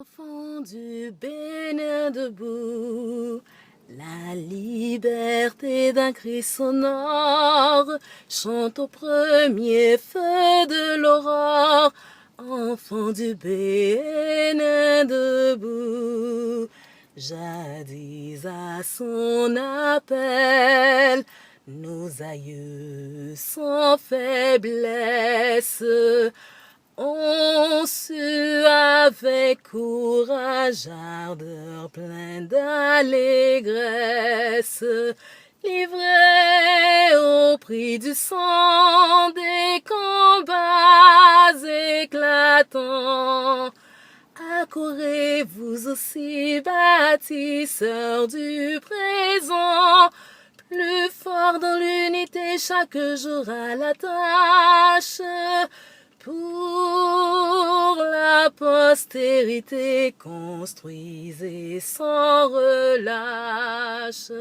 Enfants du Bénin debout, la liberté d'un cri sonore chante au premier feu de l'aurore. Enfants du Bénin debout, jadis à son appel, nos aïeux sans faiblesse ont su avec courage, ardeur, plein d'allégresse, livrés au prix du sang des combats éclatants. Accourez vous aussi, bâtisseurs du présent, plus fort dans l'unité chaque jour à la tâche. Pour la postérité, construisez sans relâche.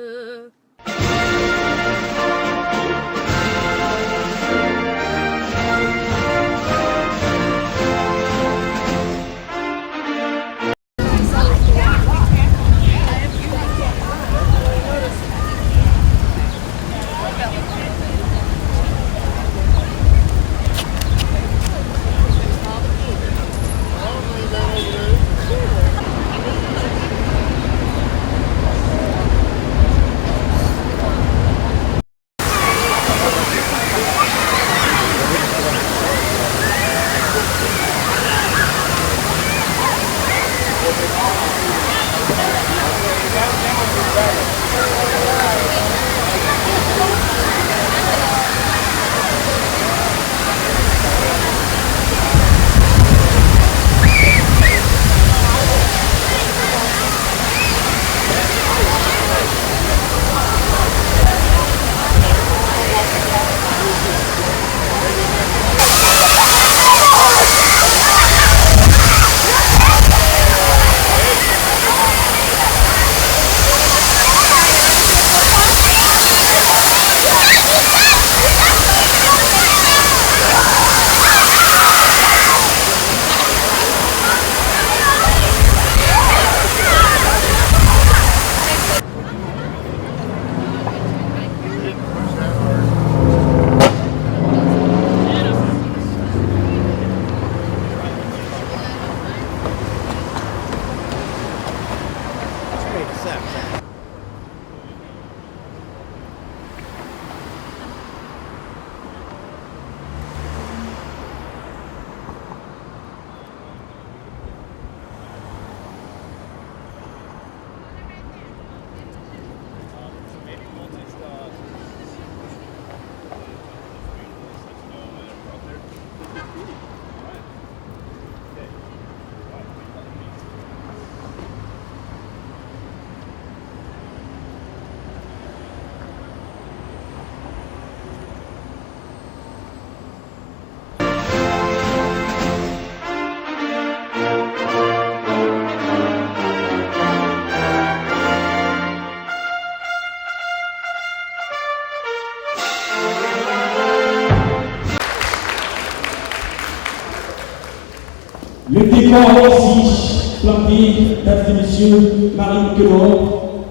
Le décor est ici planté, mesdames et messieurs, Marine Queneau.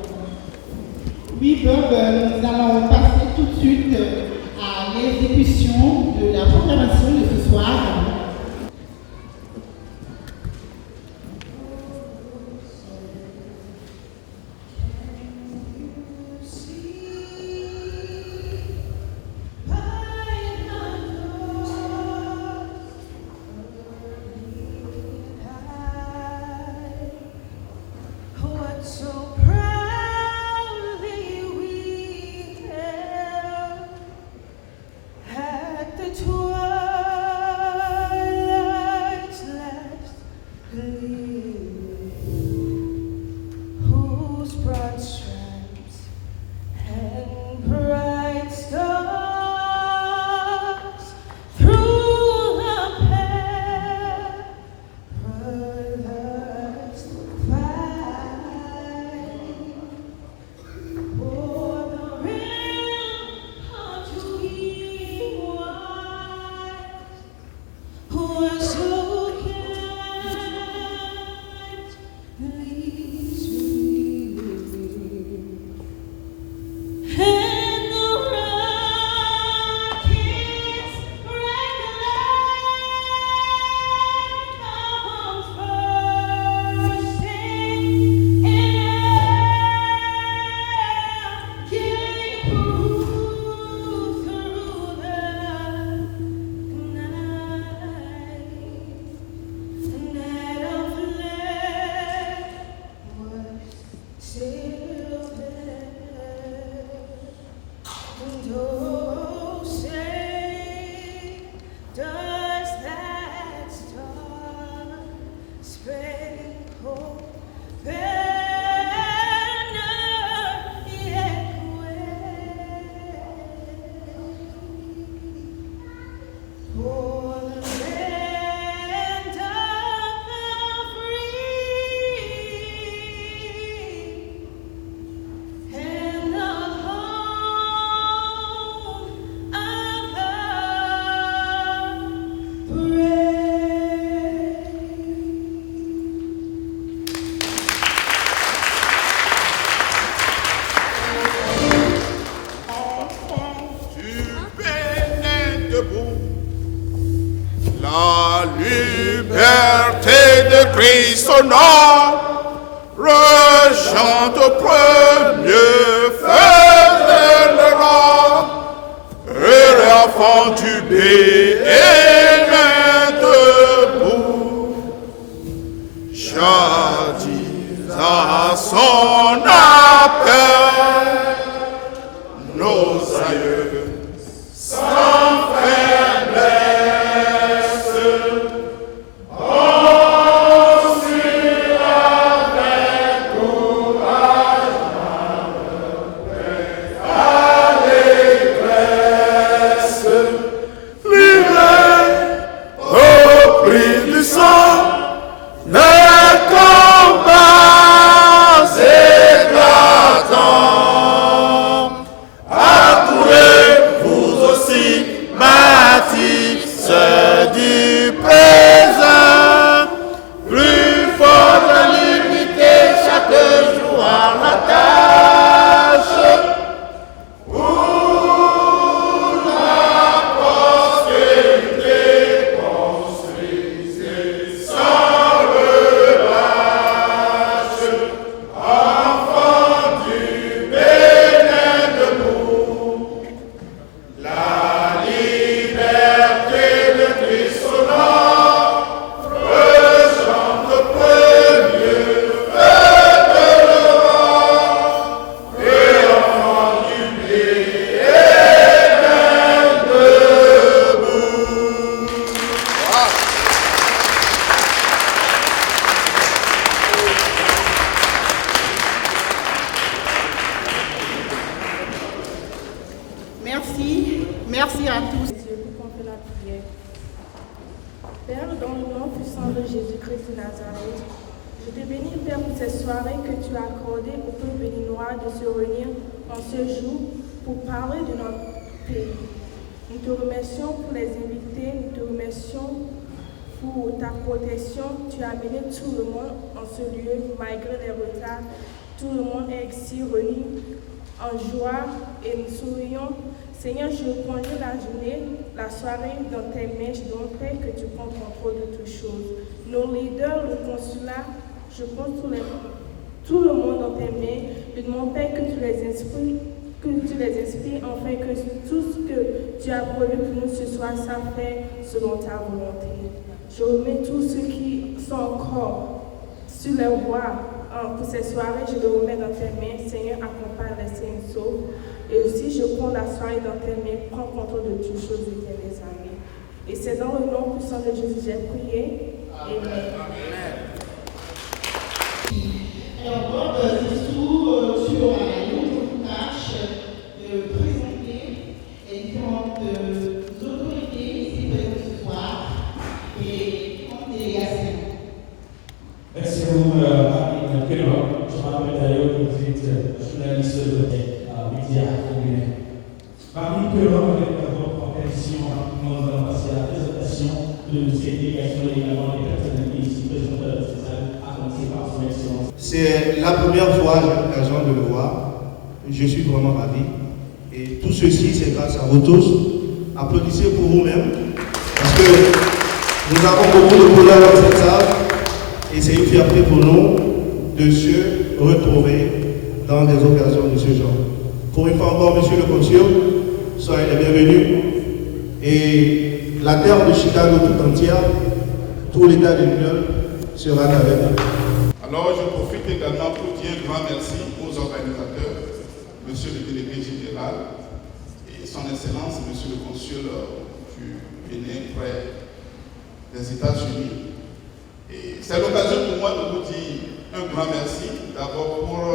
Oui, Bob, nous allons passer tout de suite à l'exécution de la proclamation de ce soir. So proudly we sonore, chante au premier feu de l'aurore, et les enfants du bénin debout, jadis à son appel, nos aïeux sans faiblesse ont su avec courage à l'allégresse, livrés au prix du sang des combats éclatants. Accourez vous aussi, bâtisseurs du présent, plus fort de l'unité chaque jour à la tâche, pour la prospérité construisez sans relâche, enfants du Bénin debout. La liberté de Christ sonore, rechante au premier feu de l'aurore, et enfants du Bénin debout. Merci à tous. Dieu, pour qu'on fait la prière. Père, dans le nom puissant de Jésus-Christ de Nazareth, je te bénis, Père, pour cette soirée que tu as accordée au peuple béninois de se réunir en ce jour pour parler de notre pays. Nous te remercions pour les invités, nous te remercions pour ta protection. Tu as amené tout le monde en ce lieu, malgré les retards. Tout le monde est ici réuni en joie et nous sourions. Seigneur, je conduis la journée, la soirée dans tes mains. Je demande, Père, que tu prends contrôle de toutes choses. Nos leaders, le consulat, je prends tout le monde dans tes mains. Je demande, Père, que tu les inspires, afin que tout ce que tu as prévu pour nous ce soir soit fait selon ta volonté. Je remets tous ceux qui sont encore sur les voies pour cette soirée, je le remets dans tes mains. Seigneur, accompagne les saints sauves. Et aussi, je prends la soirée dans tes mains. Prends contrôle de toutes choses, éternelles amis. Et c'est dans le nom puissant de Jésus j'ai prié. Amen. Alors, Bob, c'est tout. Tu auras une tâche de présenter les différentes autorités ici présentes ce soir et en délégation. Merci beaucoup, Marine Kellogg. Je m'appelle d'ailleurs que vous êtes journaliste de médias féminins. Marine Kellogg, avec votre organisation, nous allons passer à la présentation de cette délégation et également des personnalités ici présentes à la salle, à commencer par son excellence. C'est la première fois que j'ai l'occasion de le voir. Je suis vraiment ravi. Et tout ceci, c'est grâce à vous tous. Applaudissez pour vous-même. Parce que nous avons beaucoup de bonheur dans cette salle. Et c'est une fierté pour nous de se retrouver dans des occasions de ce genre. Pour une fois encore, monsieur le consul, soyez les bienvenus. Et la terre de Chicago tout entière, tout l'État de l'Union sera avec nous. Alors, je profite également pour dire un grand merci aux organisateurs, monsieur le délégué général et son excellence, monsieur le consul du Bénin près des États-Unis. Et c'est l'occasion pour moi de vous dire un grand merci, d'abord pour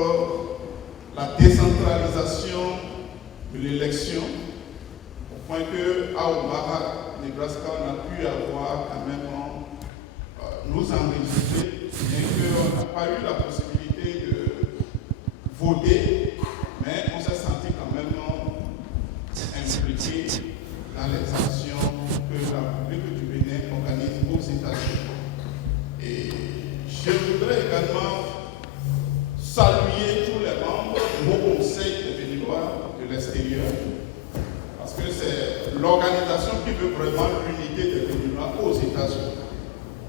la décentralisation de l'élection, au point qu'à Omaha, Nebraska, on a pu avoir quand même nous enregistrer, bien qu'on n'a pas eu la possibilité de voter, mais on s'est senti quand même impliqué dans les actions que la République du Bénin organise aux États-Unis. Et je voudrais également saluer tous les membres du Haut Conseil des Béninois de l'extérieur, parce que c'est l'organisation qui veut vraiment l'unité des Béninois aux États-Unis.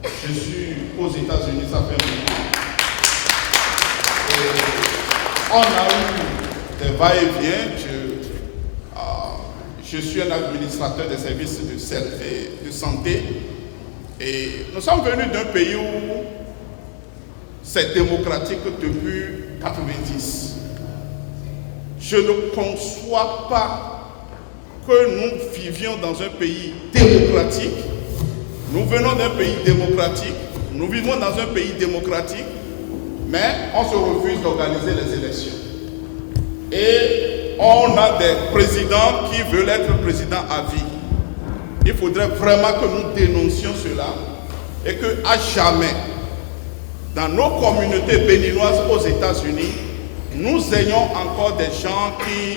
Je suis aux États-Unis, ça fait un moment. Et on a eu des va-et-vient. Je suis un administrateur des services de santé. Et nous sommes venus d'un pays où c'est démocratique depuis 90. Je ne conçois pas que nous vivions dans un pays démocratique. Nous venons d'un pays démocratique, nous vivons dans un pays démocratique, mais on se refuse d'organiser les élections. Et on a des présidents qui veulent être présidents à vie. Il faudrait vraiment que nous dénoncions cela et qu'à jamais, dans nos communautés béninoises aux États-Unis, nous ayons encore des gens qui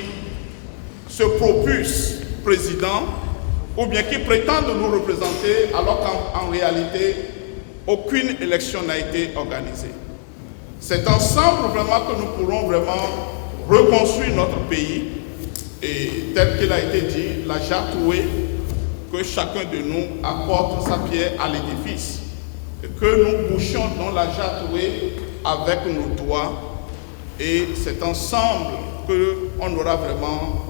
se propulsent présidents ou bien qui prétendent nous représenter alors qu'en réalité, aucune élection n'a été organisée. C'est ensemble vraiment que nous pourrons vraiment reconstruire notre pays et tel qu'il a été dit, la Jatoué, que chacun de nous apporte sa pierre à l'édifice. Que nous bouchions dans la Jatoué avec nos doigts et c'est ensemble qu'on aura vraiment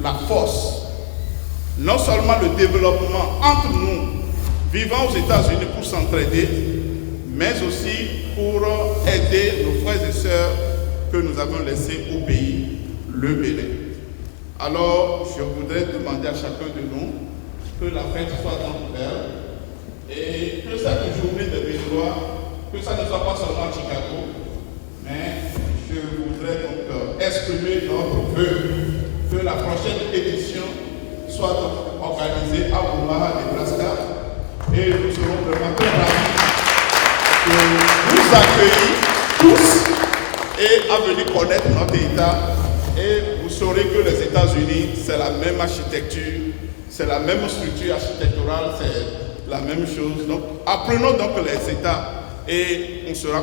la force, non seulement le développement entre nous vivant aux États-Unis pour s'entraider, mais aussi pour aider nos frères et sœurs que nous avons laissés au pays, le Bénin. Alors, je voudrais demander à chacun de nous que la fête soit donc belle et que cette journée de Béninois, que ça ne soit pas seulement à Chicago, mais je voudrais donc exprimer notre vœu que la prochaine édition soit donc organisée à Omaha, Nebraska, et nous serons vraiment très ravis de vous accueillir tous et à venir connaître notre État. Et vous saurez que les États-Unis, c'est la même architecture, c'est la même structure architecturale, c'est la même chose. Donc, apprenons donc les États et on sera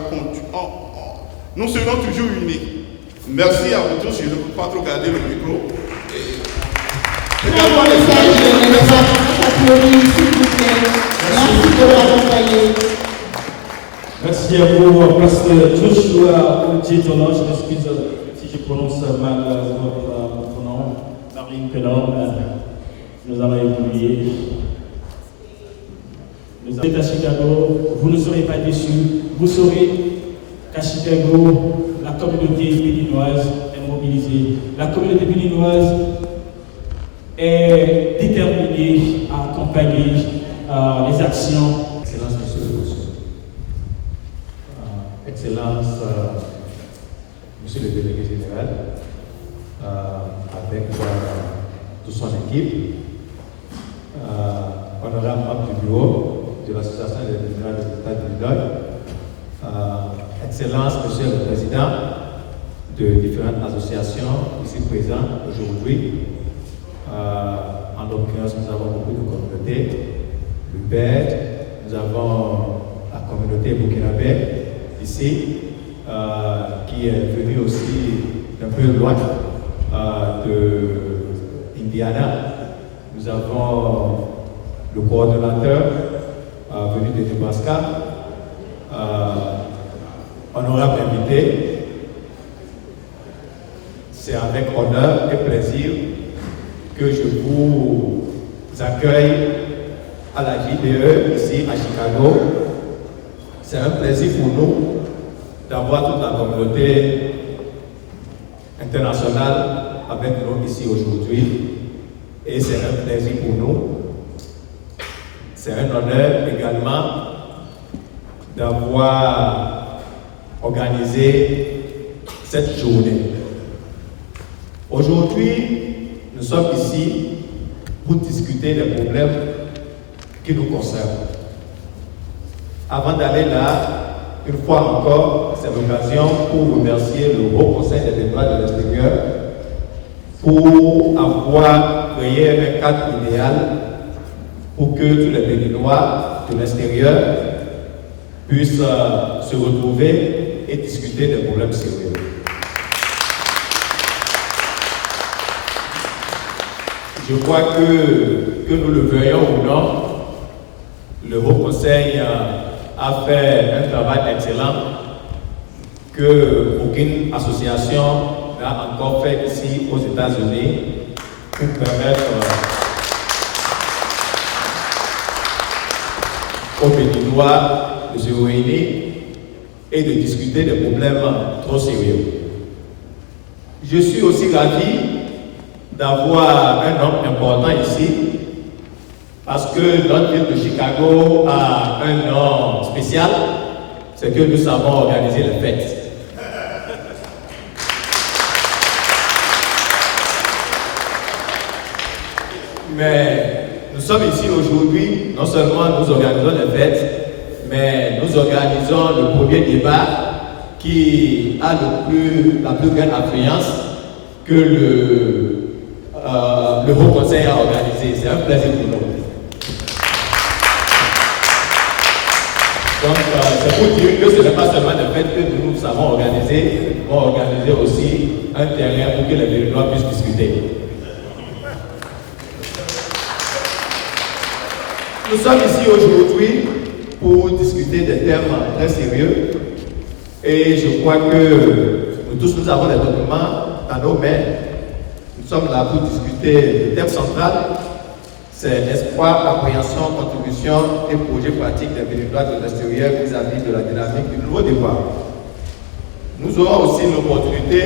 nous serons toujours unis. Merci à vous tous. Je ne peux pas trop garder le micro. Très bon message, merci de l'accompagner. Merci à vous, Pasteur Joshua Oudjetono. Je m'excuse si je prononce mal votre nom. Marine Pelon, nous allons évoluer. Nous êtes à Chicago, vous ne serez pas déçus. Vous saurez qu'à Chicago, la communauté béninoise est mobilisée. La communauté béninoise est déterminée à accompagner les actions. Excellence, Monsieur le Consul. Excellence, Monsieur le Délégué Général, avec toute son équipe, honorable membre du bureau de l'Association des Béninois de l'État de l'Illinois, Excellence, Monsieur le Président de différentes associations ici présentes aujourd'hui. En l'occurrence, nous avons beaucoup de communautés. L'UBED, nous avons la communauté burkinabé ici, qui est venue aussi d'un peu loin de Indiana. Nous avons le coordonnateur venu de Nebraska, honorable invité. C'est avec honneur et plaisir que je vous accueille à la JDE ici à Chicago. C'est un plaisir pour nous d'avoir toute la communauté internationale avec nous ici aujourd'hui. Et c'est un plaisir pour nous. C'est un honneur également d'avoir organisé cette journée. Aujourd'hui, nous sommes ici pour discuter des problèmes qui nous concernent. Avant d'aller là, une fois encore, c'est l'occasion pour remercier le Haut Conseil des Béninois de l'extérieur pour avoir créé un cadre idéal pour que tous les Béninois de l'extérieur puissent se retrouver et discuter des problèmes sérieux. Je crois que nous le veuillons ou non, le Haut Conseil a fait un travail excellent que aucune association n'a encore fait ici aux États-Unis pour permettre aux Béninois de se réunir et de discuter des problèmes trop sérieux. Je suis aussi ravi d'avoir un homme important ici parce que notre ville de Chicago a un nom spécial, c'est que nous savons organiser les fêtes. Mais nous sommes ici aujourd'hui, non seulement nous organisons les fêtes, mais nous organisons le premier débat qui a la plus grande influence que le Haut Conseil a organisé. C'est un plaisir pour nous. Donc, c'est pour dire que ce n'est pas seulement le fait que nous savons organiser, nous avons organisé aussi un terrain pour que les Béninois puissent discuter. Nous sommes ici aujourd'hui pour discuter des thèmes très sérieux et je crois que nous tous nous avons des documents dans nos mains. Nous sommes là pour discuter du thème central, c'est l'espoir, l'appréhension, contribution et projet pratique des Béninois de l'extérieur vis-à-vis de la dynamique du nouveau départ. Nous aurons aussi l'opportunité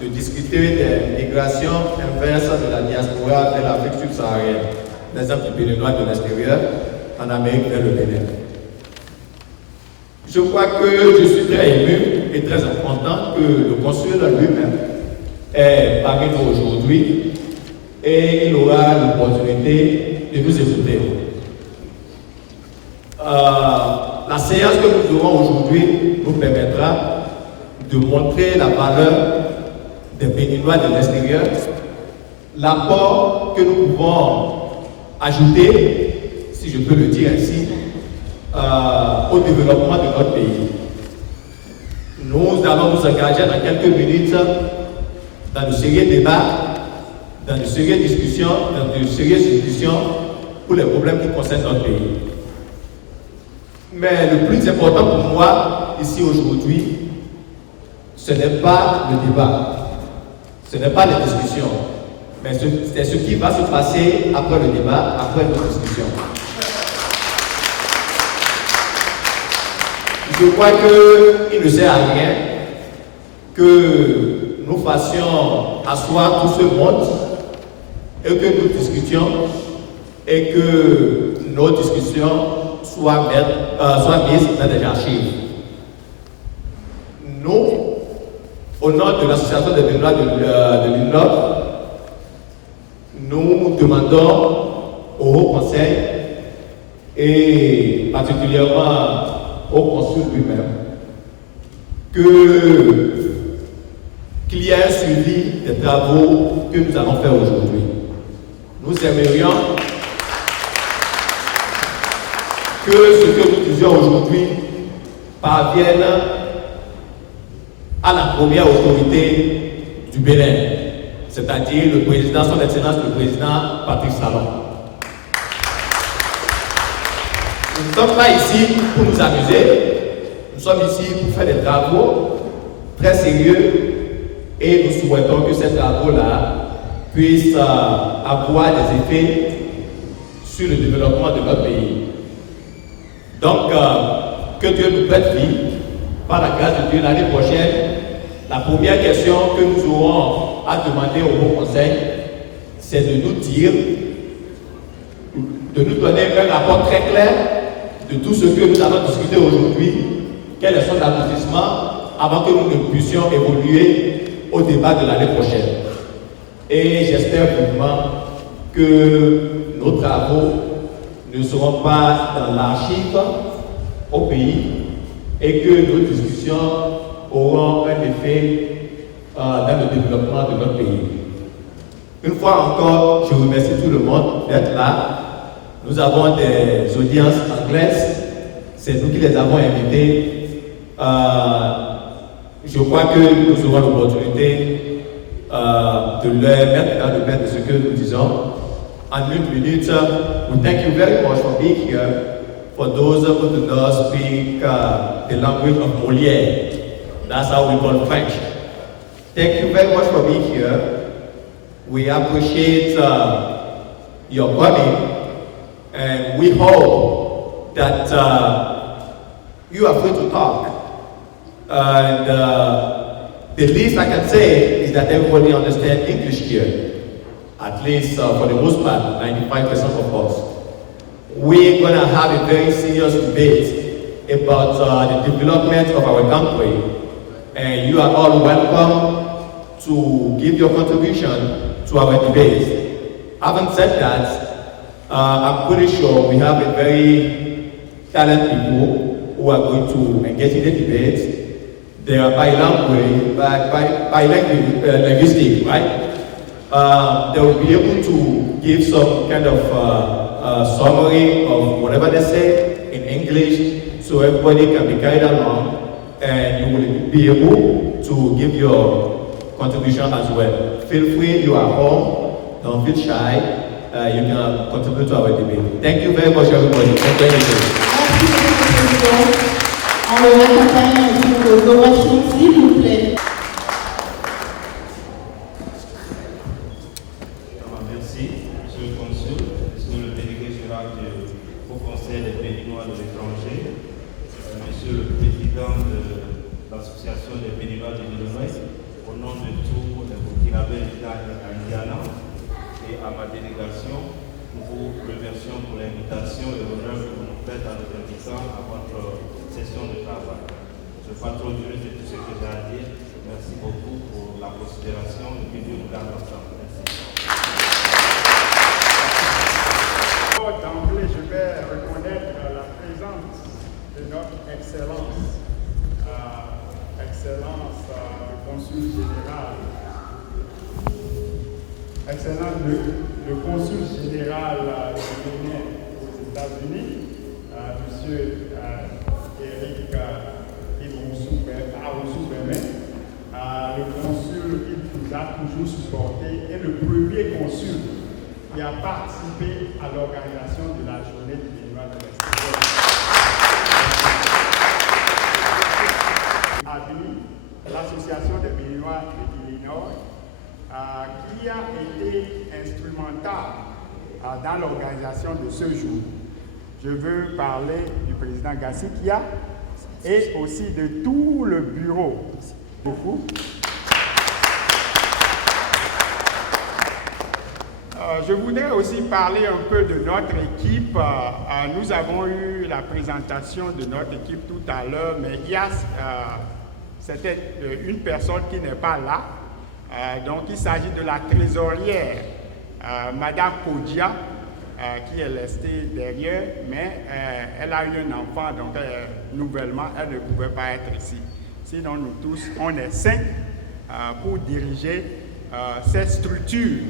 de discuter des migrations inverses de la diaspora vers l'Afrique subsaharienne, l'exemple du Béninois de l'extérieur en Amérique vers le Bénin. Je crois que je suis très ému et très content que le consul lui-même est parmi nous aujourd'hui et il aura l'opportunité de nous écouter. La séance que nous aurons aujourd'hui nous permettra de montrer la valeur des Béninois de l'extérieur, l'apport que nous pouvons ajouter, si je peux le dire ainsi, au développement de notre pays. Nous allons nous engager dans quelques minutes dans de sérieux débats, dans de sérieuses discussions, pour les problèmes qui concernent notre pays. Mais le plus important pour moi, ici aujourd'hui, ce n'est pas le débat, ce n'est pas les discussions, mais c'est ce qui va se passer après le débat, après nos discussions. Je crois qu'il ne sert à rien que nous fassions asseoir tout ce monde et que nous discutions et que nos discussions soient mises dans des archives. Nous, au nom de l'association des Béninois de l'île Nord, nous demandons au Haut Conseil et particulièrement au consul lui-même qu'il y ait un suivi des travaux que nous allons faire aujourd'hui. Nous aimerions que ce que nous disions aujourd'hui parvienne à la première autorité du Bénin, c'est-à-dire le président, son Excellence le président Patrice Talon. Nous ne sommes pas ici pour nous amuser, nous sommes ici pour faire des travaux très sérieux et nous souhaitons que ces travaux-là puissent avoir des effets sur le développement de notre pays. Donc, que Dieu nous prête vie, par la grâce de Dieu, l'année prochaine, la première question que nous aurons à demander au Haut Conseil, c'est de nous dire, de nous donner un rapport très clair de tout ce que nous allons discuter aujourd'hui, quel est son aboutissement, avant que nous ne puissions évoluer au débat de l'année prochaine. Et j'espère vivement que nos travaux ne seront pas dans l'archive au pays et que nos discussions auront un effet dans le développement de notre pays. Une fois encore, je remercie tout le monde d'être là. Nous avons des audiences anglaises, c'est nous qui les avons invités. Je crois que nous aurons l'opportunité de leur mettre dans le bain de ce que nous disons. En une minute, we thank you very much for being here, for those who do not speak the language of Molière. That's how we call French. Thank you very much for being here. We appreciate your coming, and we hope that you are free to talk. And the least I can say is that everybody understands English here. At least for the most part, 95% of us. We're going to have a very serious debate about the development of our country. And you are all welcome to give your contribution to our debate. Having said that, I'm pretty sure we have a very talented people who are going to engage in the debate. They are bilingual, linguistic, right? They will be able to give some kind of summary of whatever they say in English, so everybody can be carried along, and you will be able to give your contribution as well. Feel free, you are home, don't feel shy, you can contribute to our debate. Thank you very much, everybody. Thank you. On le accompagne avec vos ovations, s'il vous plaît. Merci, Monsieur le Consul, Monsieur le Délégué général au Conseil des Béninois de l'étranger, Monsieur le Président de l'Association des Béninois de l'Illinois, au nom de tous les Burkinabés à Indiana et à ma délégation, nous vous remercions pour l'invitation et l'honneur que vous nous faites à notre invitant à votre session de travail. Je ne vais pas trop durer de tout ce que j'ai à dire. Merci beaucoup pour la considération et que Dieu nous garde ensemble. Merci. D'emblée, je vais reconnaître la présence de notre Excellence, le Consul général. Excellence, le Consul général du Bénin aux États-Unis, Monsieur Eric Aroussou-Bemen, le consul qui nous a toujours supporté, et le premier consul qui a participé à l'organisation de la journée du Béninois de l'extérieur. L'association des Béninois de l'Illinois, qui a été instrumentale dans l'organisation de ce jour. Je veux parler du président Gassikia et aussi de tout le bureau. Beaucoup. Je voudrais aussi parler un peu de notre équipe. Nous avons eu la présentation de notre équipe tout à l'heure, mais c'était une personne qui n'est pas là. Donc il s'agit de la trésorière, Madame Kodia, qui est restée derrière, mais elle a eu un enfant, donc nouvellement, elle ne pouvait pas être ici. Sinon, nous tous, on est 5 pour diriger cette structure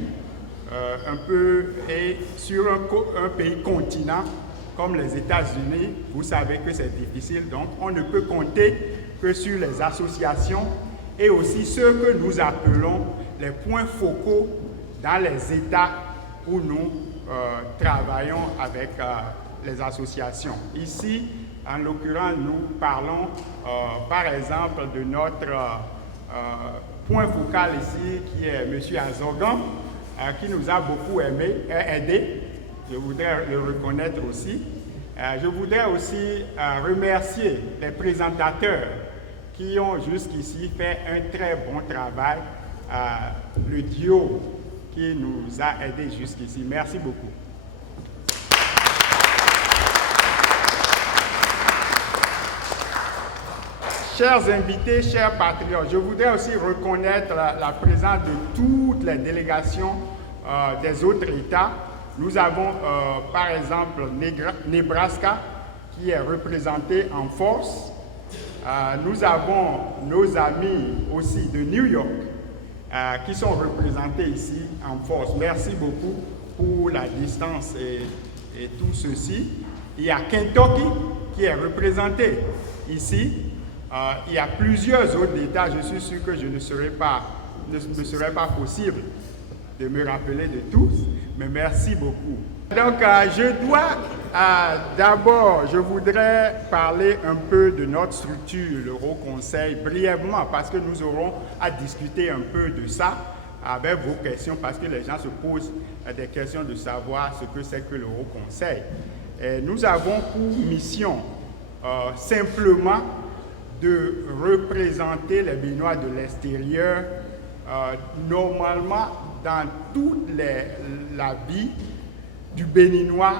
un peu et sur un pays continent comme les États-Unis. Vous savez que c'est difficile, donc on ne peut compter que sur les associations et aussi ceux que nous appelons les points focaux dans les États où nous travaillons avec les associations. Ici, en l'occurrence, nous parlons par exemple de notre point focal ici qui est M. Azogan, qui nous a beaucoup aidé. Je voudrais le reconnaître aussi. Je voudrais aussi remercier les présentateurs qui ont jusqu'ici fait un très bon travail, le duo qui nous a aidés jusqu'ici. Merci beaucoup. Chers invités, chers patriotes, je voudrais aussi reconnaître la présence de toutes les délégations des autres États. Nous avons par exemple Nebraska qui est représenté en force. Nous avons nos amis aussi de New York qui sont représentés ici en force. Merci beaucoup pour la distance et tout ceci. Il y a Kentucky qui est représenté ici. Il y a plusieurs autres États, je suis sûr que je ne me serait pas possible de me rappeler de tous, mais merci beaucoup. Donc, d'abord, je voudrais parler un peu de notre structure, l'Euro Conseil, brièvement, parce que nous aurons à discuter un peu de ça avec vos questions, parce que les gens se posent des questions de savoir ce que c'est que l'Euro Conseil. Nous avons pour mission simplement de représenter les Béninois de l'extérieur, normalement dans toute la vie du Béninois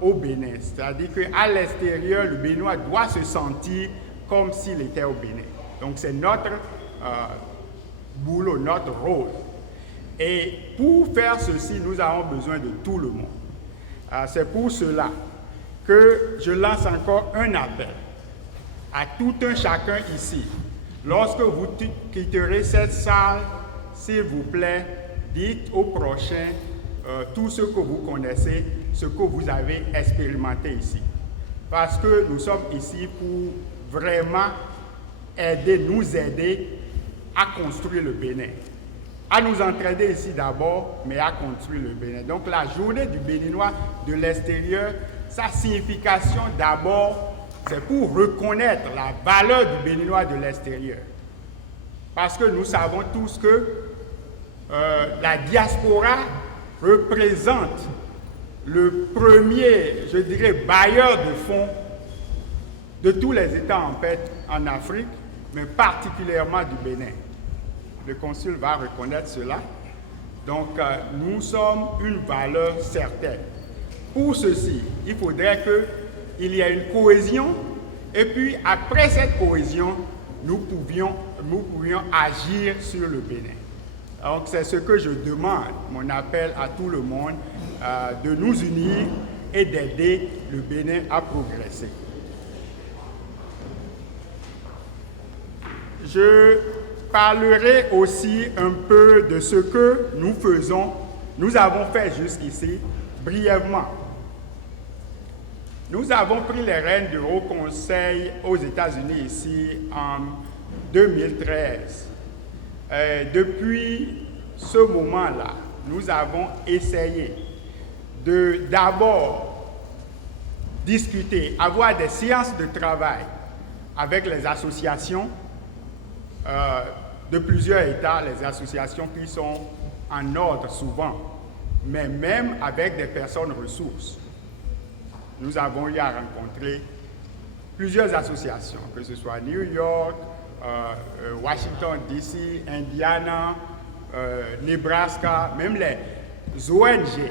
au Bénin. C'est-à-dire qu'à l'extérieur, le Béninois doit se sentir comme s'il était au Bénin. Donc c'est notre boulot, notre rôle. Et pour faire ceci, nous avons besoin de tout le monde. C'est pour cela que je lance encore un appel à tout un chacun ici. Lorsque vous quitterez cette salle, s'il vous plaît, dites aux prochains tout ce que vous connaissez, ce que vous avez expérimenté ici. Parce que nous sommes ici pour vraiment nous aider à construire le Bénin. À nous entraider ici d'abord, mais à construire le Bénin. Donc la journée du Béninois de l'extérieur, sa signification d'abord, c'est pour reconnaître la valeur du Béninois de l'extérieur. Parce que nous savons tous que la diaspora représente le premier, je dirais, bailleur de fonds de tous les États en fait en Afrique, mais particulièrement du Bénin. Le consul va reconnaître cela. Donc, nous sommes une valeur certaine. Pour ceci, il faudrait qu'il y ait une cohésion, et puis après cette cohésion, nous pouvions agir sur le Bénin. Donc, c'est ce que je demande, mon appel à tout le monde, de nous unir et d'aider le Bénin à progresser. Je parlerai aussi un peu de ce que nous avons fait jusqu'ici, brièvement. Nous avons pris les rênes du Haut Conseil aux États-Unis ici en 2013. Depuis ce moment-là, nous avons essayé de d'abord discuter, avoir des séances de travail avec les associations de plusieurs États, les associations qui sont en ordre souvent, mais même avec des personnes ressources. Nous avons eu à rencontrer plusieurs associations, que ce soit New York, Washington DC, Indiana, Nebraska, même les ONG.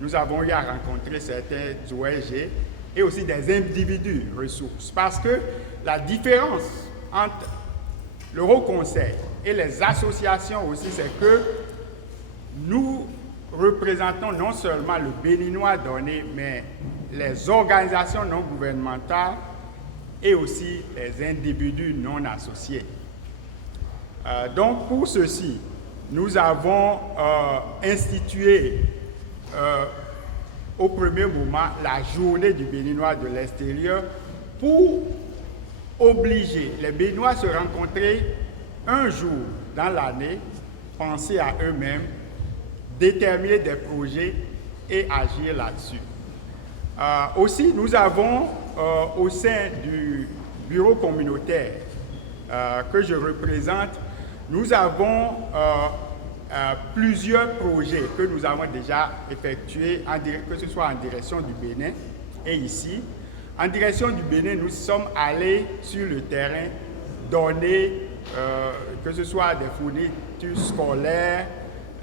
Nous avons eu à rencontrer certaines ONG et aussi des individus ressources. Parce que la différence entre le Haut Conseil et les associations aussi, c'est que nous représentons non seulement le Béninois donné, mais les organisations non gouvernementales et aussi les individus non associés. Donc pour ceci, nous avons institué au premier moment la journée du Béninois de l'extérieur pour obliger les Béninois à se rencontrer un jour dans l'année, penser à eux-mêmes, déterminer des projets et agir là-dessus. Aussi, nous avons au sein du bureau communautaire que je représente, nous avons plusieurs projets que nous avons déjà effectués, que ce soit en direction du Bénin et ici. En direction du Bénin, nous sommes allés sur le terrain donner, que ce soit des fournitures scolaires,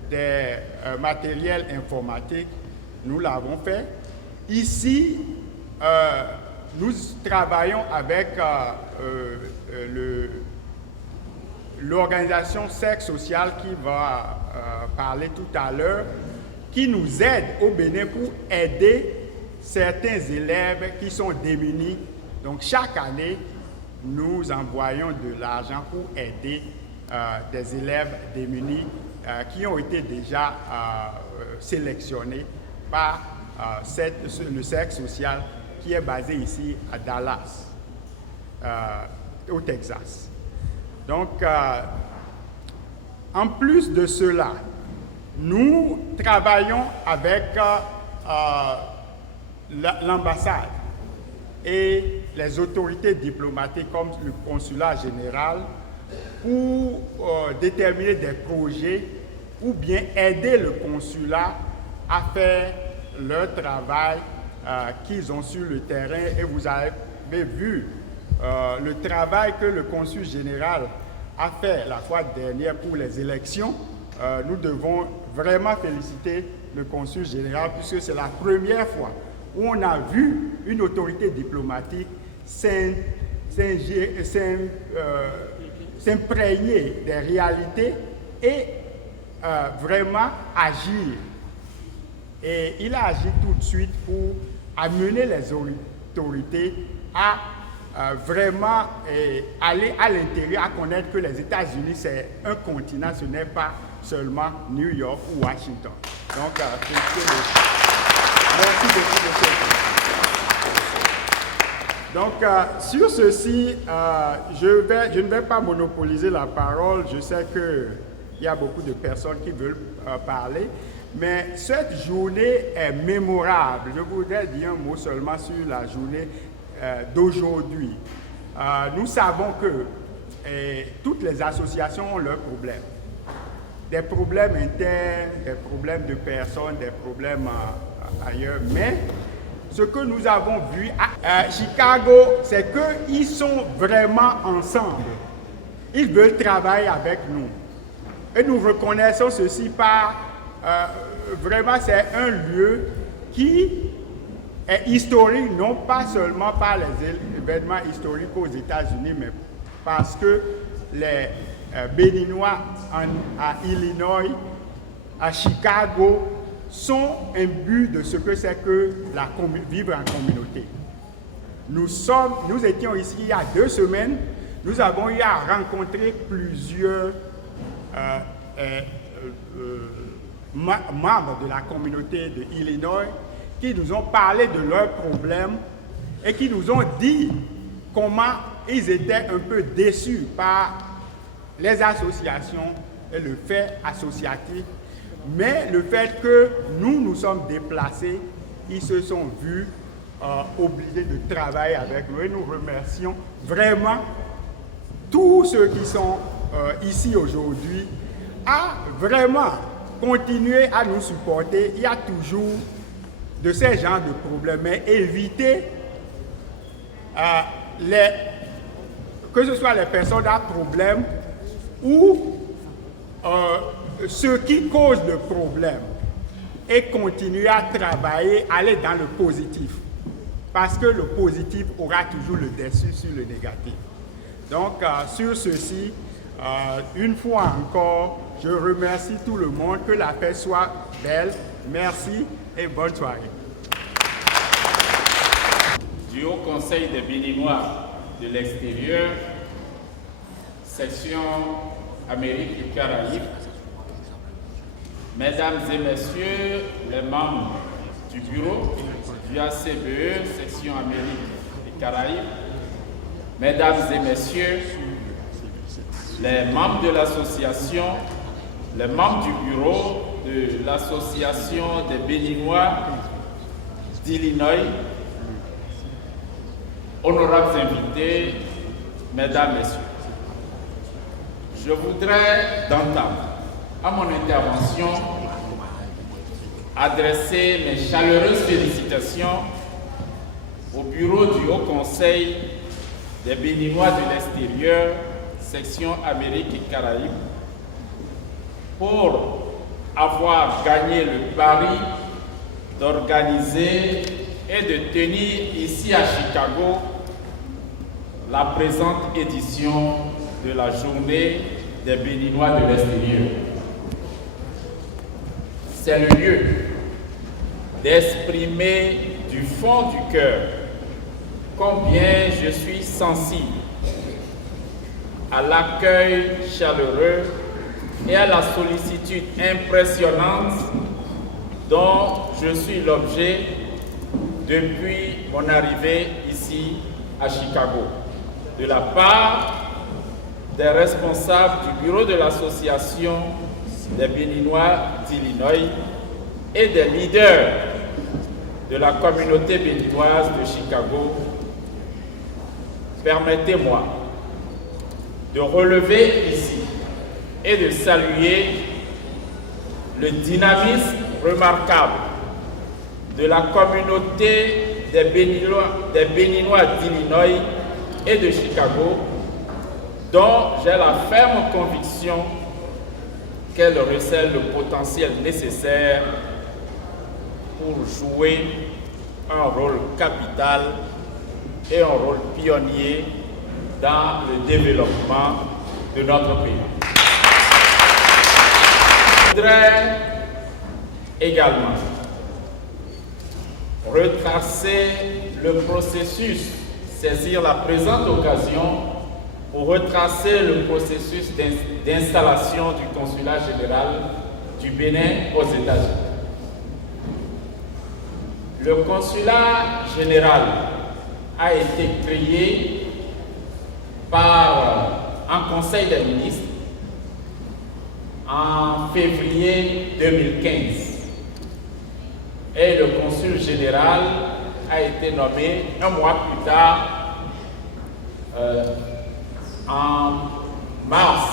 des matériels informatiques, nous l'avons fait. Ici, nous travaillons avec l'organisation Sexe Social qui va parler tout à l'heure, qui nous aide au Bénin pour aider certains élèves qui sont démunis. Donc chaque année, nous envoyons de l'argent pour aider des élèves démunis qui ont été déjà sélectionnés par le Sexe Social qui est basé ici à Dallas, au Texas. Donc, en plus de cela, nous travaillons avec l'ambassade et les autorités diplomatiques comme le consulat général pour déterminer des projets ou bien aider le consulat à faire leur travail qu'ils ont sur le terrain. Et vous avez vu le travail que le consul général a fait la fois dernière pour les élections. Nous devons vraiment féliciter le consul général puisque c'est la première fois où on a vu une autorité diplomatique s'imprégner des réalités et vraiment agir. Et il a agi tout de suite pour amener les autorités à vraiment aller à l'intérieur, à connaître que les États-Unis, c'est un continent, ce n'est pas seulement New York ou Washington. Donc, merci beaucoup de ce. Donc, sur ceci, je ne vais pas monopoliser la parole. Je sais qu'il y a beaucoup de personnes qui veulent parler. Mais cette journée est mémorable. Je voudrais dire un mot seulement sur la journée d'aujourd'hui. Nous savons que toutes les associations ont leurs problèmes. Des problèmes internes, des problèmes de personnes, des problèmes ailleurs. Mais ce que nous avons vu à Chicago, c'est qu'ils sont vraiment ensemble. Ils veulent travailler avec nous. Et nous reconnaissons ceci par... vraiment, c'est un lieu qui est historique, non pas seulement par les événements historiques aux États-Unis, mais parce que les Béninois à Illinois, à Chicago, sont imbus de ce que c'est que vivre en communauté. Nous étions ici il y a 2 semaines, nous avons eu à rencontrer plusieurs membres de la communauté de Illinois qui nous ont parlé de leurs problèmes et qui nous ont dit comment ils étaient un peu déçus par les associations et le fait associatif. Mais le fait que nous sommes déplacés, ils se sont vus obligés de travailler avec nous. Et nous remercions vraiment tous ceux qui sont ici aujourd'hui à vraiment continuer à nous supporter. Il y a toujours de ces genres de problèmes, mais éviter que ce soit les personnes à problème ou ceux qui causent le problème, et continuer à travailler, aller dans le positif. Parce que le positif aura toujours le dessus sur le négatif. Donc, sur ceci, une fois encore, je remercie tout le monde, que la paix soit belle. Merci et bonne soirée. Du Haut Conseil des Béninois de l'extérieur, section Amérique et Caraïbes, Mesdames et Messieurs les membres du bureau du ACBE, section Amérique et Caraïbes, Mesdames et Messieurs les membres de l'association, les membres du bureau de l'association des Béninois d'Illinois, honorables invités, Mesdames, Messieurs, je voudrais d'entame à mon intervention adresser mes chaleureuses félicitations au bureau du Haut Conseil des Béninois de l'extérieur, section Amérique et Caraïbes, pour avoir gagné le pari d'organiser et de tenir ici à Chicago la présente édition de la journée des Béninois de l'extérieur. C'est le lieu d'exprimer du fond du cœur combien je suis sensible à l'accueil chaleureux et à la sollicitude impressionnante dont je suis l'objet depuis mon arrivée ici à Chicago, de la part des responsables du bureau de l'association des Béninois d'Illinois et des leaders de la communauté béninoise de Chicago, permettez-moi de relever ici et de saluer le dynamisme remarquable de la communauté des Béninois d'Illinois et de Chicago, dont j'ai la ferme conviction qu'elle recèle le potentiel nécessaire pour jouer un rôle capital et un rôle pionnier dans le développement de notre pays. Je voudrais également retracer le processus, saisir la présente occasion pour retracer le processus d'installation du consulat général du Bénin aux États-Unis. Le consulat général a été créé par un conseil des ministres en février 2015 et le consul général a été nommé un mois plus tard en mars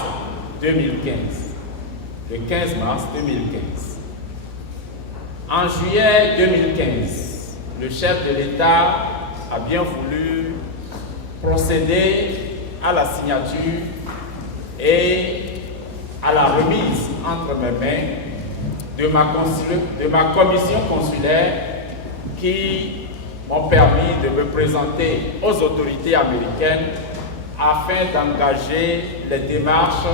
2015, le 15 mars 2015. En juillet 2015, le chef de l'État a bien voulu procéder à la signature et à la remise entre mes mains de ma commission consulaire qui m'ont permis de me présenter aux autorités américaines afin d'engager les démarches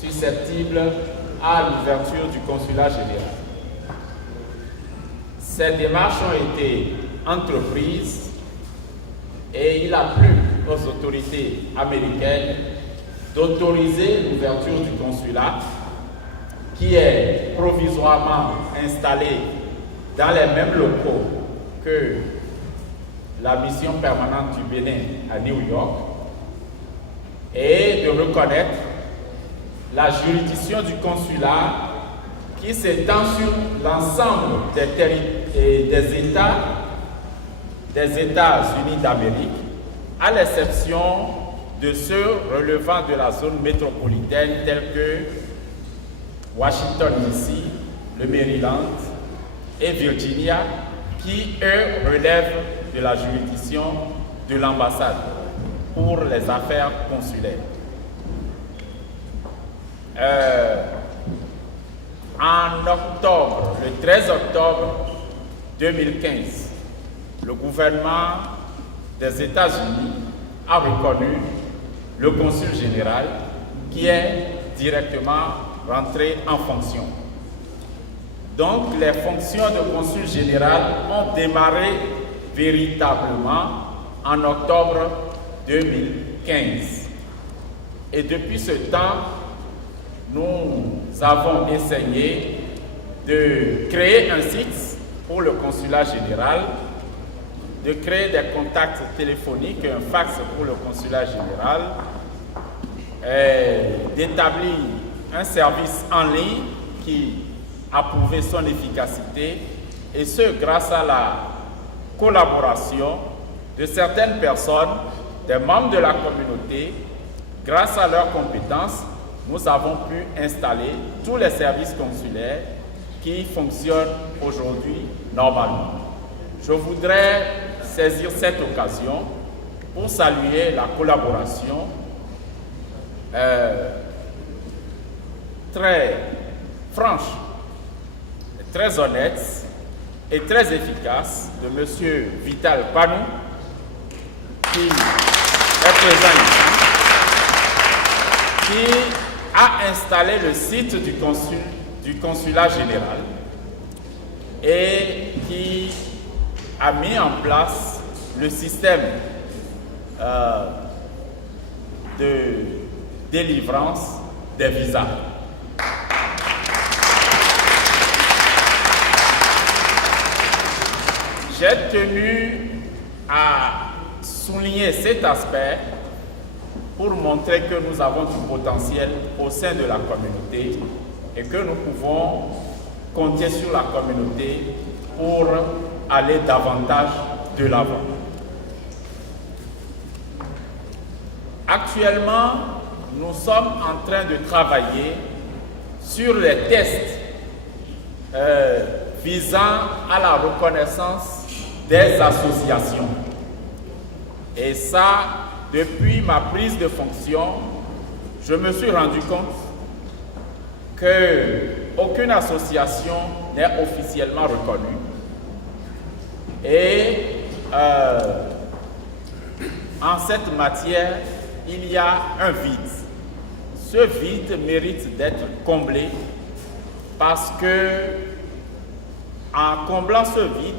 susceptibles à l'ouverture du consulat général. Ces démarches ont été entreprises et il a plu aux autorités américaines d'autoriser l'ouverture du consulat qui est provisoirement installé dans les mêmes locaux que la mission permanente du Bénin à New York et de reconnaître la juridiction du consulat qui s'étend sur l'ensemble des États-Unis d'Amérique, à l'exception de ceux relevant de la zone métropolitaine tels que Washington DC, le Maryland et Virginia, qui eux relèvent de la juridiction de l'ambassade pour les affaires consulaires. En octobre, le 13 octobre 2015, le gouvernement des États-Unis a reconnu le consul général qui est directement rentré en fonction. Donc les fonctions de consul général ont démarré véritablement en octobre 2015. Et depuis ce temps, nous avons essayé de créer un site pour le consulat général, de créer des contacts téléphoniques, un fax pour le consulat général, d'établir un service en ligne qui a prouvé son efficacité, et ce grâce à la collaboration de certaines personnes, des membres de la communauté. Grâce à leurs compétences, nous avons pu installer tous les services consulaires qui fonctionnent aujourd'hui normalement. Je voudrais saisir cette occasion pour saluer la collaboration très franche, très honnête et très efficace de M. Vital Panou, qui est présent ici, qui a installé le site du consulat général et qui a mis en place le système de délivrance des visas. J'ai tenu à souligner cet aspect pour montrer que nous avons du potentiel au sein de la communauté et que nous pouvons compter sur la communauté pour aller davantage de l'avant. Actuellement, nous sommes en train de travailler sur les tests visant à la reconnaissance des associations. Et ça, depuis ma prise de fonction, je me suis rendu compte qu'aucune association n'est officiellement reconnue. Et en cette matière, il y a un vide. Ce vide mérite d'être comblé parce que, en comblant ce vide,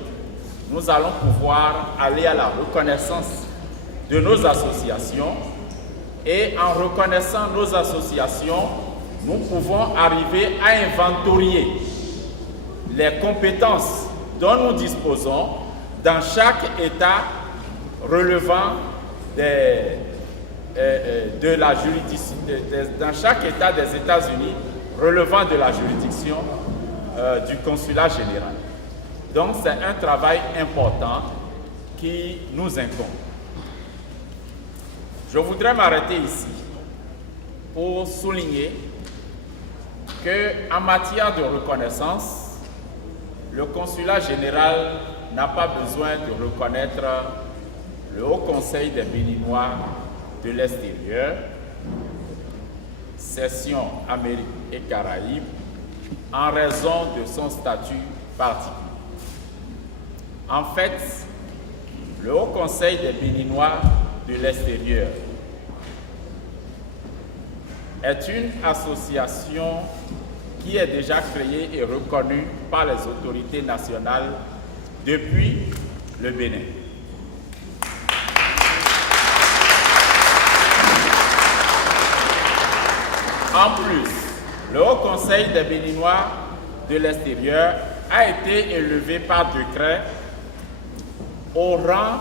nous allons pouvoir aller à la reconnaissance de nos associations et en reconnaissant nos associations, nous pouvons arriver à inventorier les compétences dont nous disposons dans chaque État relevant de la juridiction, dans chaque État des États-Unis relevant de la juridiction du consulat général. Donc c'est un travail important qui nous incombe. Je voudrais m'arrêter ici pour souligner qu'en matière de reconnaissance, le consulat général n'a pas besoin de reconnaître le Haut Conseil des Béninois de l'extérieur, section Amérique et Caraïbes, en raison de son statut particulier. En fait, le Haut Conseil des Béninois de l'extérieur est une association qui est déjà créée et reconnue par les autorités nationales depuis le Bénin. En plus, le Haut Conseil des Béninois de l'extérieur a été élevé par décret au rang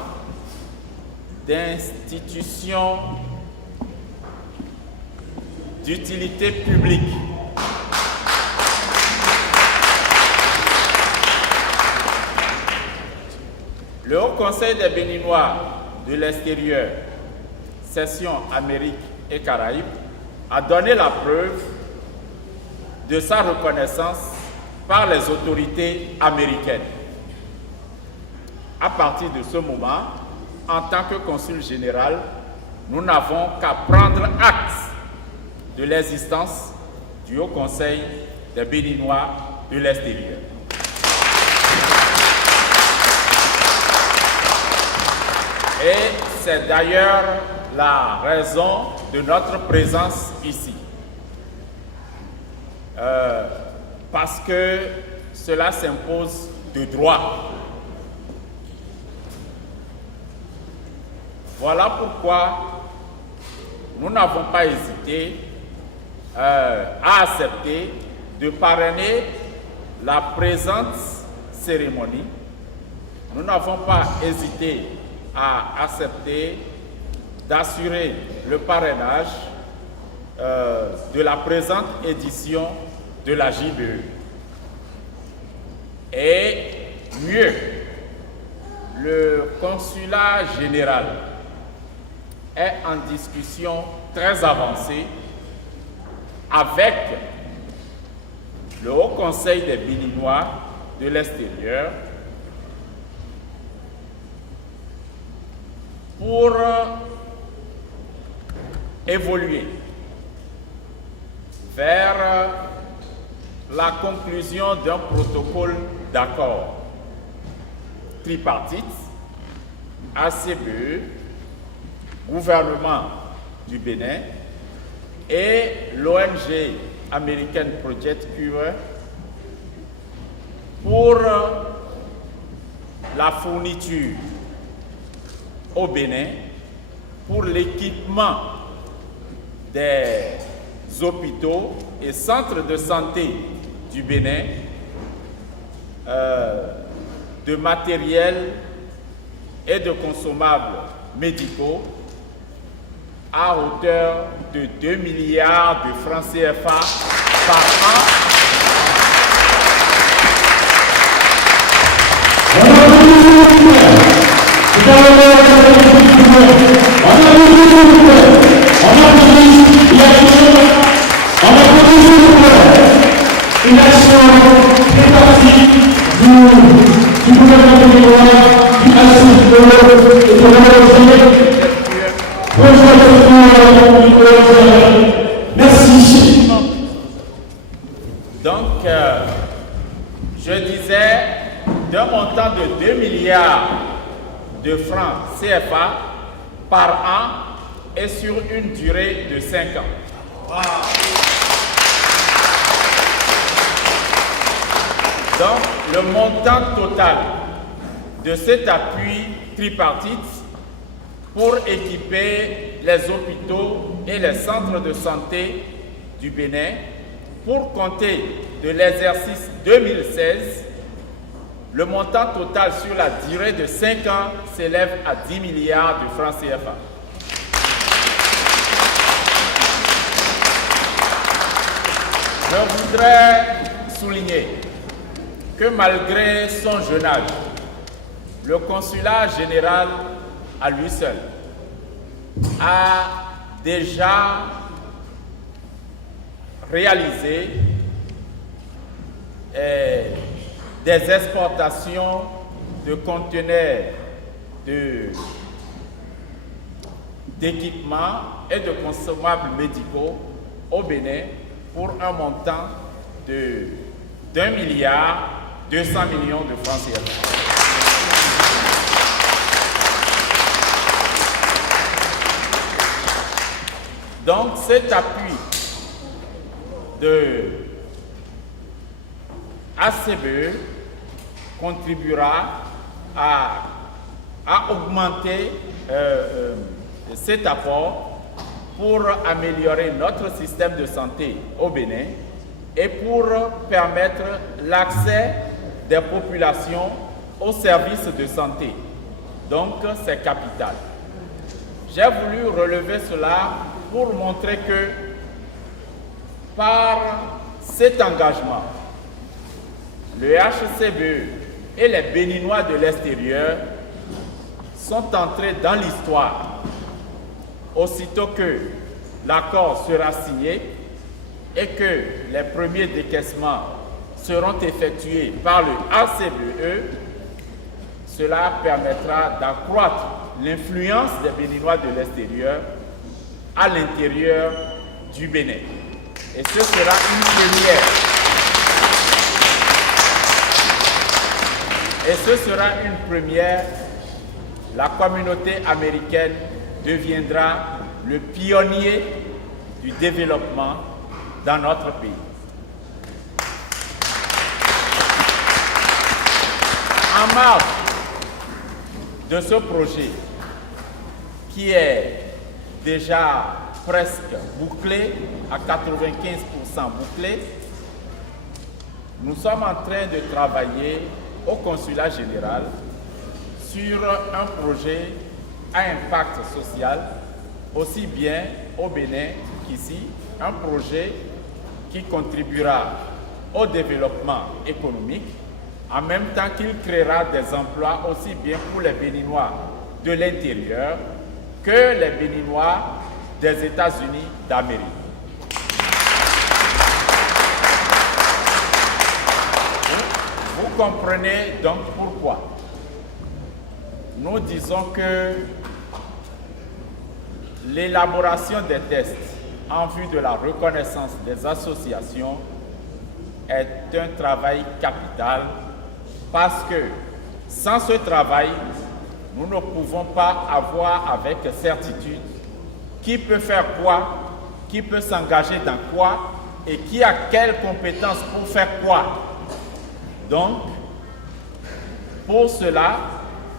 d'institution d'utilité publique. Le Haut Conseil des Béninois de l'extérieur, section Amérique et Caraïbes, a donné la preuve de sa reconnaissance par les autorités américaines. À partir de ce moment, en tant que consul général, nous n'avons qu'à prendre acte de l'existence du Haut Conseil des Béninois de l'extérieur. Et c'est d'ailleurs la raison de notre présence ici. Parce que cela s'impose de droit. Voilà pourquoi nous n'avons pas hésité à accepter de parrainer la présente cérémonie. Nous n'avons pas hésité à accepter d'assurer le parrainage de la présente édition de la JBE. Et mieux, le consulat général est en discussion très avancée avec le Haut Conseil des Béninois de l'extérieur pour évoluer vers la conclusion d'un protocole d'accord tripartite, ACBE, gouvernement du Bénin et l'ONG américaine Project Cure pour la fourniture au Bénin pour l'équipement des hôpitaux et centres de santé du Bénin de matériel et de consommables médicaux à hauteur de 2 milliards de francs CFA par an. Une action répartie du gouvernement béninois, du ACIF et de la Merci. Donc, je disais, d'un montant de 2 milliards de francs CFA par an et sur une durée de 5 ans. Wow. Donc, le montant total de cet appui tripartite pour équiper les hôpitaux et les centres de santé du Bénin pour compter de l'exercice 2016, le montant total sur la durée de 5 ans s'élève à 10 milliards de francs CFA. Je voudrais souligner que malgré son jeune âge, le consulat général à lui seul a déjà réalisé des exportations de conteneurs d'équipements et de consommables médicaux au Bénin pour un montant de 1 milliard 200 millions de francs CFA. Donc cet appui de ACBE contribuera à augmenter cet apport pour améliorer notre système de santé au Bénin et pour permettre l'accès des populations aux services de santé. Donc c'est capital. J'ai voulu relever cela pour montrer que par cet engagement, le HCBE et les Béninois de l'extérieur sont entrés dans l'histoire aussitôt que l'accord sera signé et que les premiers décaissements seront effectués par le HCBE. Cela permettra d'accroître l'influence des Béninois de l'extérieur à l'intérieur du Bénin. Et ce sera une première. Et ce sera une première. La communauté américaine deviendra le pionnier du développement dans notre pays. En marge de ce projet qui est déjà presque bouclé, à 95% bouclé, nous sommes en train de travailler au consulat général sur un projet à impact social, aussi bien au Bénin qu'ici, un projet qui contribuera au développement économique, en même temps qu'il créera des emplois aussi bien pour les Béninois de l'intérieur que les Béninois des États-Unis d'Amérique. Vous comprenez donc pourquoi nous disons que l'élaboration des tests en vue de la reconnaissance des associations est un travail capital parce que sans ce travail, nous ne pouvons pas avoir avec certitude qui peut faire quoi, qui peut s'engager dans quoi et qui a quelles compétences pour faire quoi. Donc, pour cela,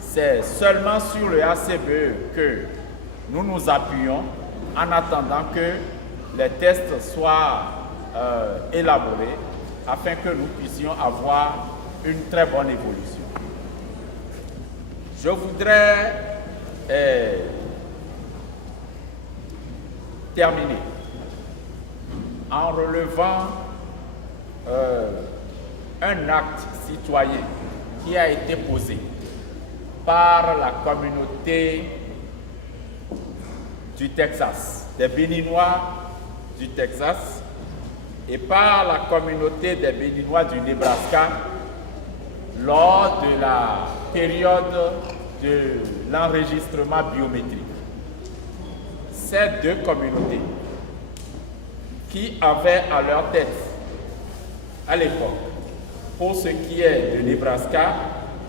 c'est seulement sur le HCBE que nous nous appuyons en attendant que les tests soient élaborés afin que nous puissions avoir une très bonne évolution. Je voudrais terminer en relevant un acte citoyen qui a été posé par la communauté du Texas, des Béninois du Texas, et par la communauté des Béninois du Nebraska lors de la période de l'enregistrement biométrique. Ces deux communautés qui avaient à leur tête, à l'époque, pour ce qui est de Nebraska,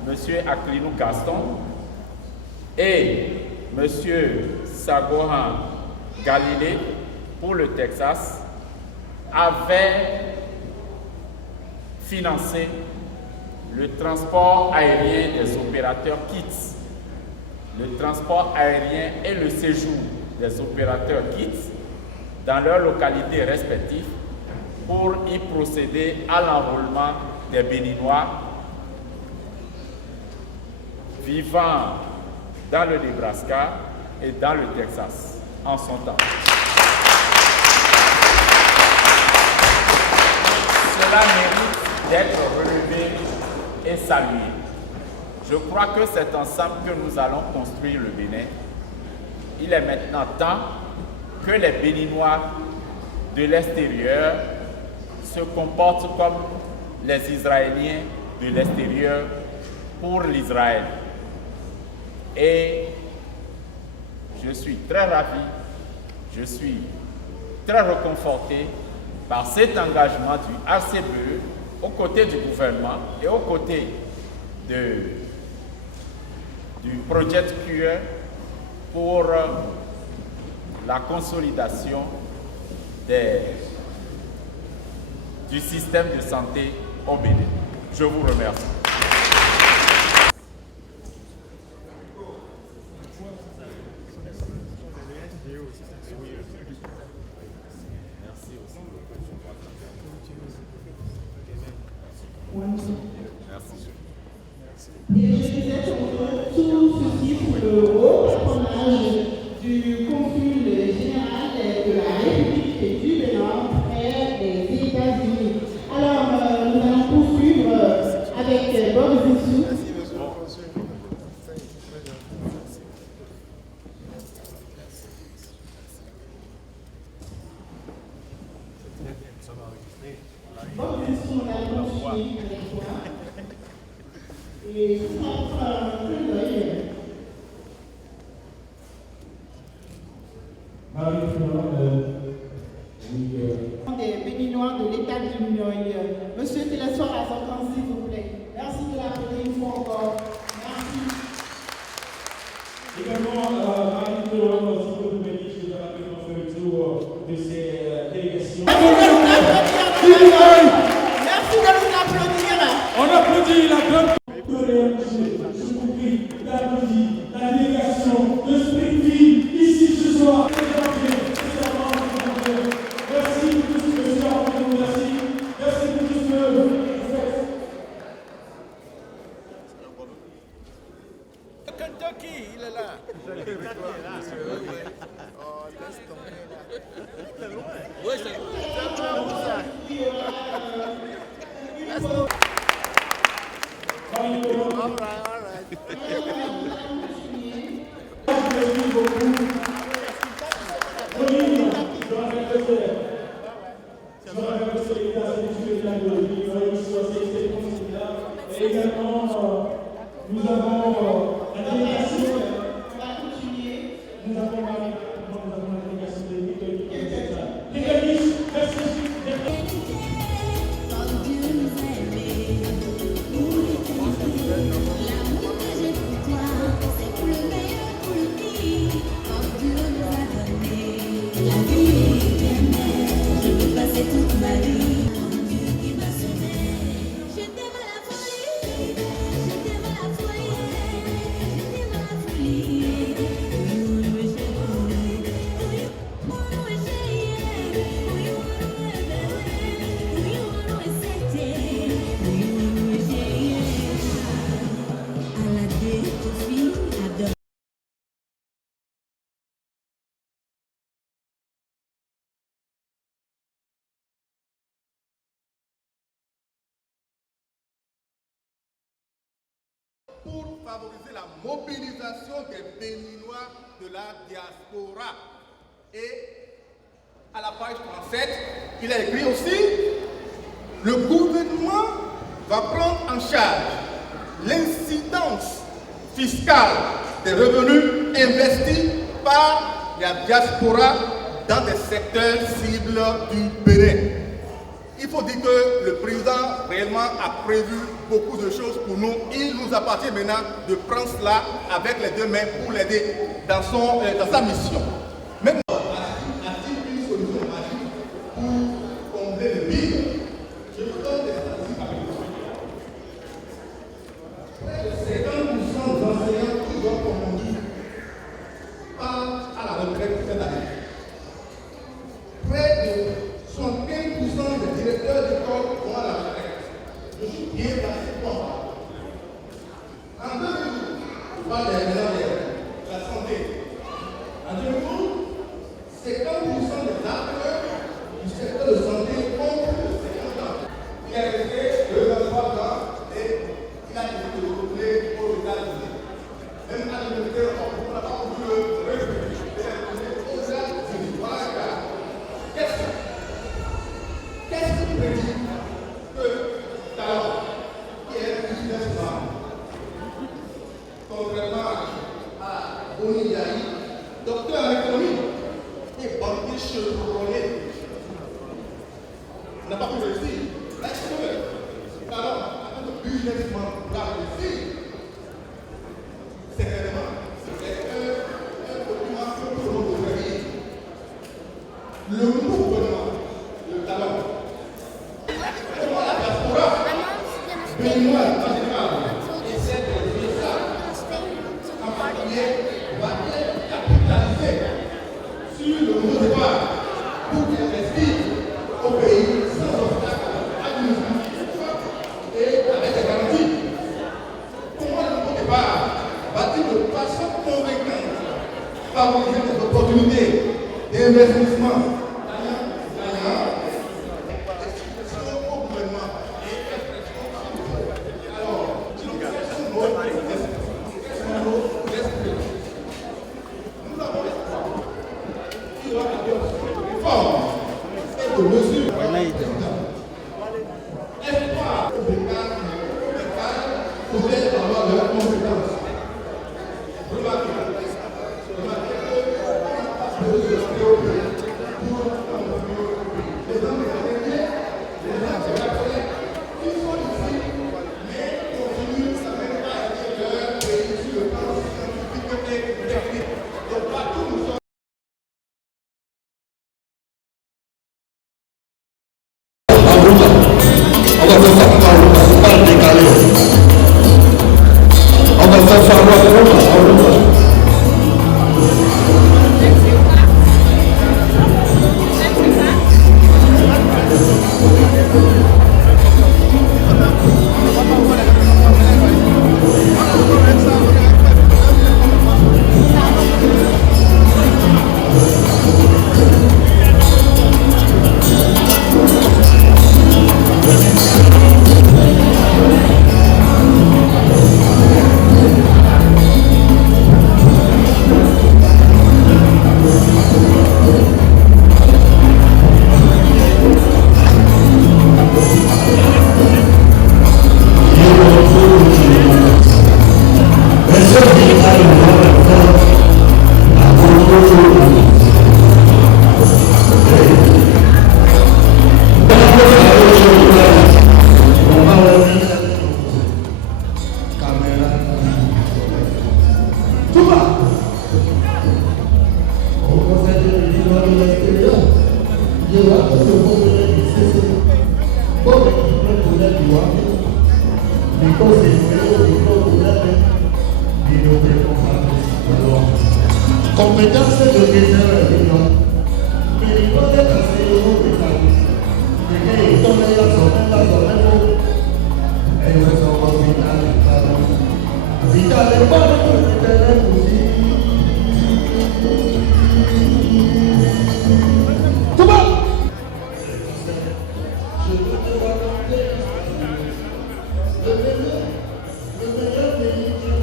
M. Aquilino Gaston et M. Sagohan Galilée pour le Texas, avaient financé le transport aérien des opérateurs KITS, le transport aérien et le séjour des opérateurs KITS dans leurs localités respectives pour y procéder à l'enrôlement des Béninois vivant dans le Nebraska et dans le Texas en son temps. Cela mérite d'être relevé et salué. Je crois que c'est ensemble que nous allons construire le Bénin. Il est maintenant temps que les Béninois de l'extérieur se comportent comme les Israéliens de l'extérieur pour l'Israël. Et je suis très ravi, je suis très réconforté par cet engagement du RCBE aux côtés du gouvernement et aux côtés du Project Cure pour la consolidation du système de santé au Bénin. Je vous remercie. Et je disais tout ceci pour le haut patronage du consul général de la République du Bénin près des États-Unis. Alors, nous allons poursuivre avec Bob Zissou. Bob Zissou, nous allons poursuivre avec toi. Et ça fera un peu d'œil. Des Béninois de l'État du Nioy. Monsieur Télésoir à son temps, s'il vous plaît. Merci de l'appeler une fois encore. Merci. Également, Marie-Claude, si vous pouvez dire, je vais rappeler le tour de ces délégations. Merci de nous applaudir. On applaudit la grande la délégation de Springfield ici ce soir. Merci pour tout ce que vous avez fait. Merci pour tout ce que vous faites. Kentucky, il est là. Oui, c'est all right. Et également, nous avons la délégation. On va continuer. Nous avons la délégation de l'Église. Merci. Toute ma vie, Dieu qui m'a sauvé. Je t'aime à la folie, je t'aime à la folie, je t'aime pour favoriser la mobilisation des Béninois de la diaspora. Et à la page 37, il a écrit aussi: le gouvernement va prendre en charge l'incidence fiscale des revenus investis par la diaspora dans des secteurs cibles du Bénin. Il faut dire que le président réellement a prévu beaucoup de choses pour nous. Il nous appartient maintenant de prendre cela avec les deux mains pour l'aider dans sa mission. Maintenant, a-t-il une solution magique pour combler le vide? Je vous donne des statistiques avec vous. Près de 50% des enseignants qui doivent conduire partent à la retraite cette année. Près de 75% des directeurs d'école vont à la retraite. Je suis bien placé pour en parler. En 2012, je parle de la santé. En 2012, 50% des acteurs du secteur de santé ont plus de 50 ans. Il est resté 2 à 3 ans et il a été retourné aux États-Unis. Même à l'université, on n'a pas voulu le réfugier. Aux États-Unis. Voilà le cas. Qu'est-ce qui prédit que Talon, qui est un businessman, contrairement à Boni Yahi, docteur en économie et banquier chevronné, n'a pas pu réussir? Est-ce que Talon, en tant que businessman, va réussir? Certainement, c'est un document pour notre gouvernement. Le nouveau gouvernement, le Talon, comment la diaspora béninoise en général et celle de l'État en particulier va-t-elle capitaliser sur le nouveau départ pour investir au pays sans obstacle administratif et avec des garanties? Comment le nouveau départ va-t-il de façon convaincante favoriser les opportunités d'investissement Compétence de questionnaire réunion. Mais il faut être assez heureux de ça. Et quand il tombe la zone, et il reste encore vital. Vital est pas le terrain aussi. Tout va. Je peux te raconter le meilleur pays.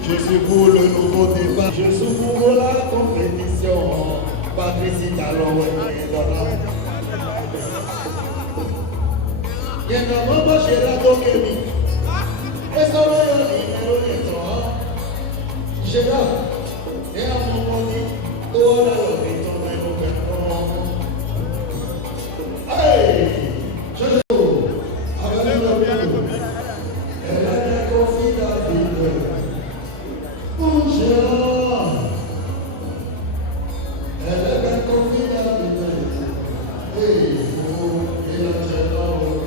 Je suis pour le nouveau débat, je suis pour la compétition. Patricie Talon, il y a un moment chez la Dokémi. Et ça va y aller, j'ai là, et à mon moment, tout le hey! Je elle a bien confié la vie. Bonjour. Elle a bien confié la vie. Et vous, et la gênante,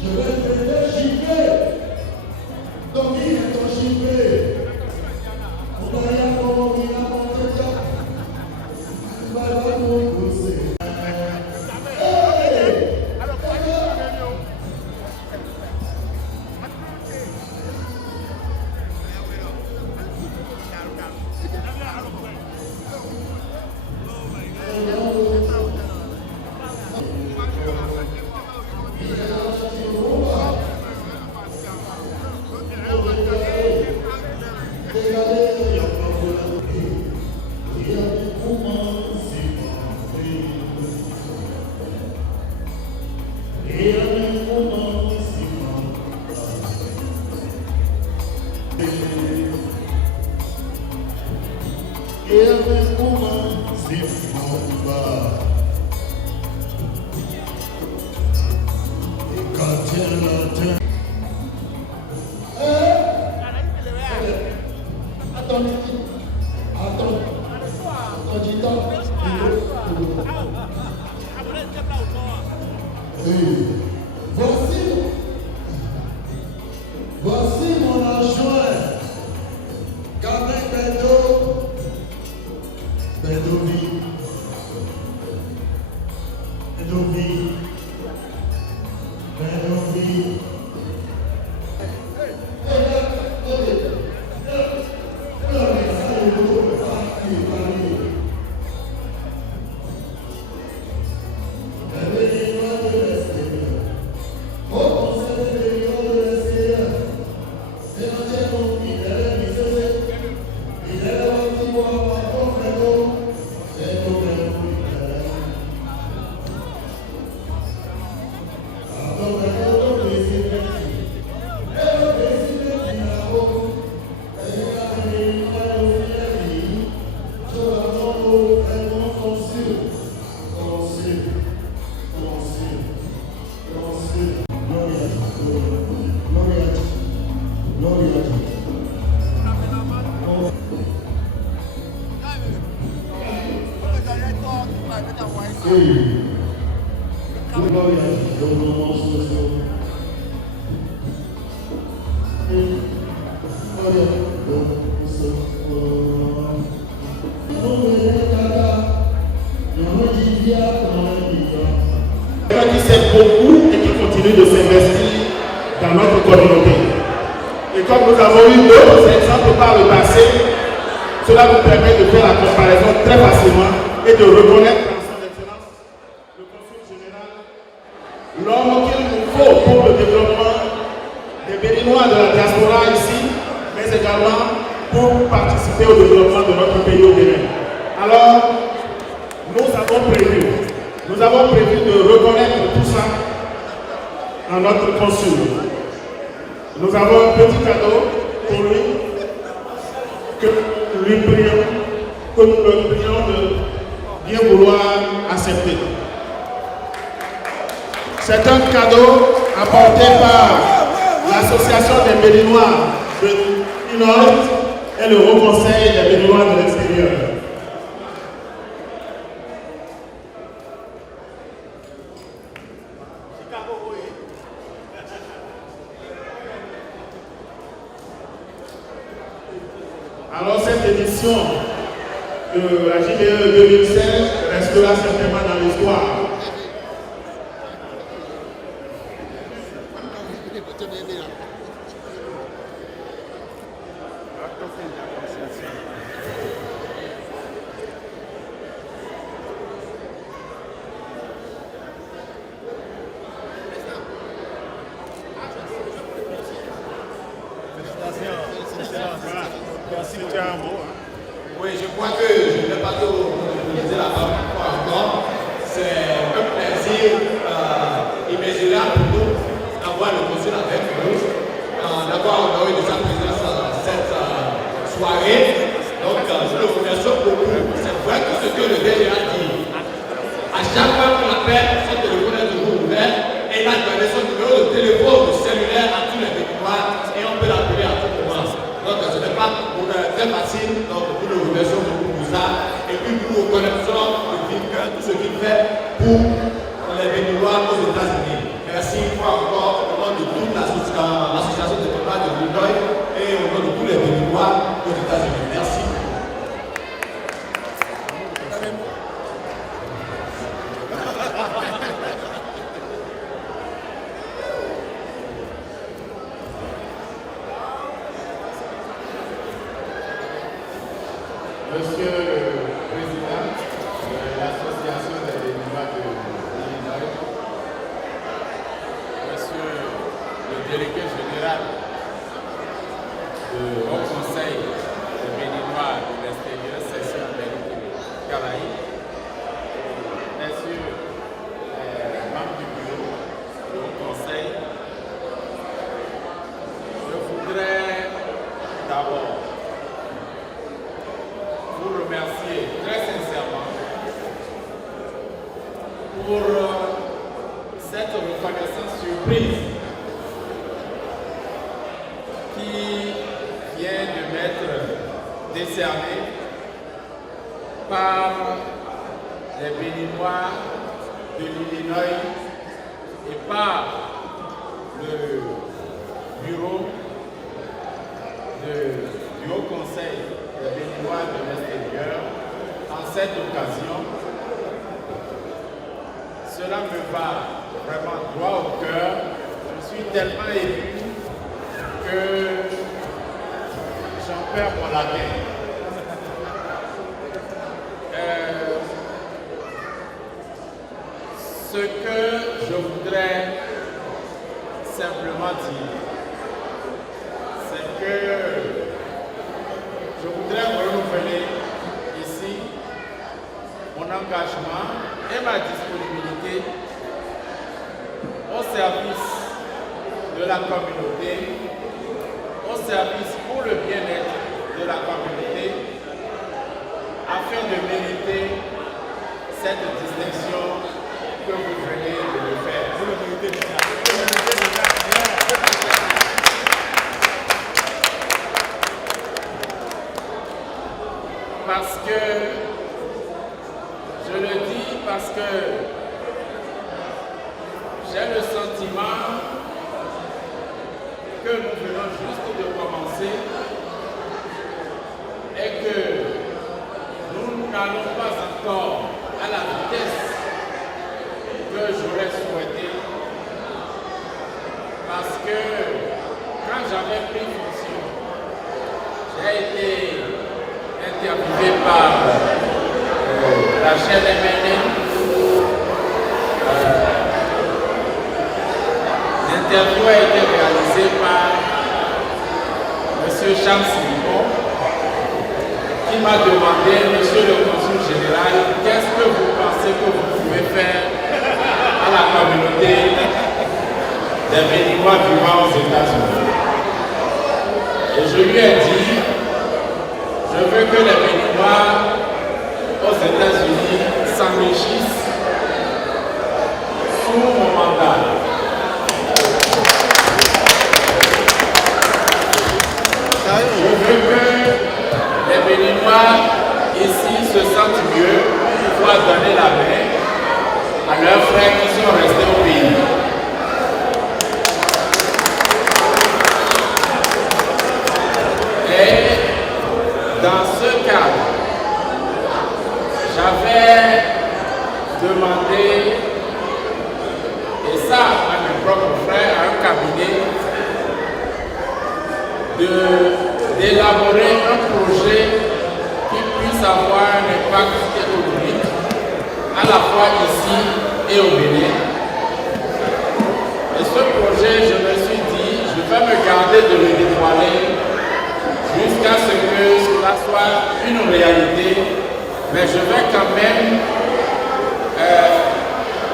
je vais te gifler. Donc il est ton giflé. On va y avoir il a monté ça. Il va nous pousser. Voici mon adjoint, Gabin Bedovi. Qui s'aime beaucoup et qui continue de s'investir dans notre communauté. Et comme nous avons eu d'autres exemples par le passé, cela nous permet de faire la comparaison très facilement et de reconnaître en son excellence le consul général l'homme qu'il nous faut pour le développement Béninois de la diaspora ici, mais également pour participer au développement de notre pays au Bénin. Alors, nous avons prévu de reconnaître tout ça à notre consul. Nous avons un petit cadeau pour lui, que nous le prions de bien vouloir accepter. C'est un cadeau apporté par l'association des Béninois de Nord et le Haut Conseil des Béninois de l'extérieur. Alors cette édition de la JDE 2016 restera certainement dans l'histoire. Oui, je crois que je ne vais pas utiliser la parole encore. C'est un plaisir immesurable pour nous d'avoir le consul avec nous, d'avoir honoré de sa présence à cette soirée. Donc, nous le remercions beaucoup. C'est vrai que ce que le DG a dit, à chaque fois qu'on appelle, son téléphone est toujours ouvert et il a donné son numéro de téléphone cellulaire à tous les Béninois et on peut l'appeler à tout moment. Donc, ce n'est pas très facile. Donc, nous le remercions beaucoup pour ça. Et puis, nous reconnaissons tout ce qu'il fait pour les Béninois aux États-Unis. Merci une fois encore au nom de toute l'association des Béninois de l'Illinois et au nom de tous les Béninois aux États-Unis. Merci. Monsieur le Président de l'Association des Béninois de l'Illinois, Monsieur le Délégué général du Haut Conseil des Béninois de l'extérieur, section Amérique et Caraïbes, Messieurs les membres du bureau du Haut Conseil, je voudrais d'abord vous remercier très sincèrement pour cette reconnaissance surprise qui vient de m'être décernée par les Béninois de l'Illinois et par le bureau du Haut Conseil des Béninois de l'extérieur. En cette occasion, cela me va vraiment droit au cœur. Je suis tellement ému que j'en perds mon latin. Ce que je voudrais simplement dire, c'est que je voudrais renouveler ici mon engagement et ma disponibilité au service de la communauté, au service pour le bien-être de la communauté, afin de mériter cette distinction que vous venez de me faire. Vous le méritez déjà. Parce que, je le dis parce que j'ai le sentiment que nous venons juste de commencer et que nous n'allons pas encore à la vitesse que j'aurais souhaité. Parce que quand j'avais pris fonction, j'ai été interviewé par la chaîne MNN. L'interview a été réalisée par M. Charles Simon, qui m'a demandé, Monsieur le Consul général, qu'est-ce que vous pensez que vous pouvez faire à la communauté des Béninois vivant aux États-Unis. Et je lui ai dit, je veux que les Béninois aux États-Unis s'enrichissent sous mon mandat. Je veux que les Béninois ici se sentent mieux pour pouvoir donner la main à leurs frères qui sont restés au pays. Et dans ce cadre, j'avais demandé, et ça à mes propres frères, à un cabinet, d'élaborer un projet qui puisse avoir un impact économique à la fois ici et au Bénin. Et ce projet, je me suis dit, je vais me garder de le dévoiler jusqu'à ce que cela soit une réalité, mais je vais quand même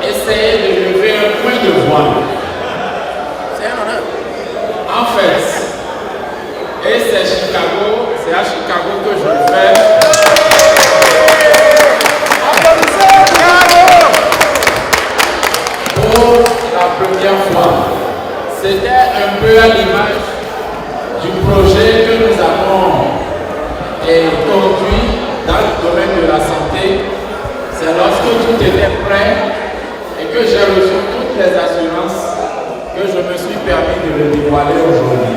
essayer de lever un point de voile. C'est un honneur. En fait, et c'est Chicago, c'est à Chicago que je le fais. Pour la première fois, c'était un peu à l'image du projet que nous avons conduit dans le domaine de la santé. C'est lorsque tout était prêt et que j'ai reçu toutes les assurances que je me suis permis de le dévoiler aujourd'hui.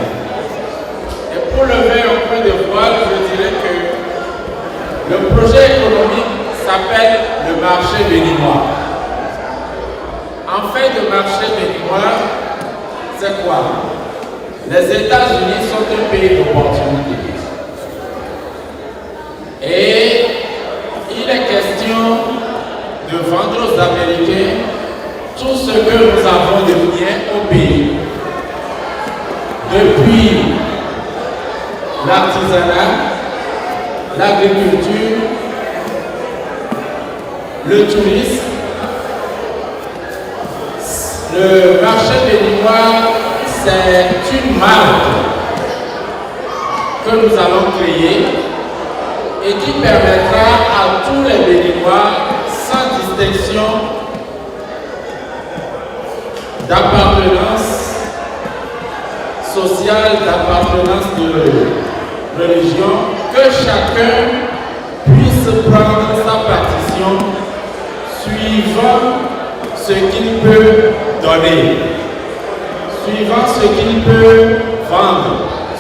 Et pour lever un point de voile, je dirais que le projet économique s'appelle le marché béninois. En fait, le marché béninois, c'est quoi? Les États-Unis sont un pays d'opportunité. Et il est question de vendre aux Américains tout ce que nous avons de bien au pays. Depuis l'artisanat, l'agriculture, le tourisme, le marché béninois, c'est une marque que nous allons créer et qui permettra à tous les Béninois, sans distinction d'appartenance sociale, d'appartenance de religion, que chacun puisse prendre sa partition suivant ce qu'il peut donner, suivant ce qu'il peut vendre,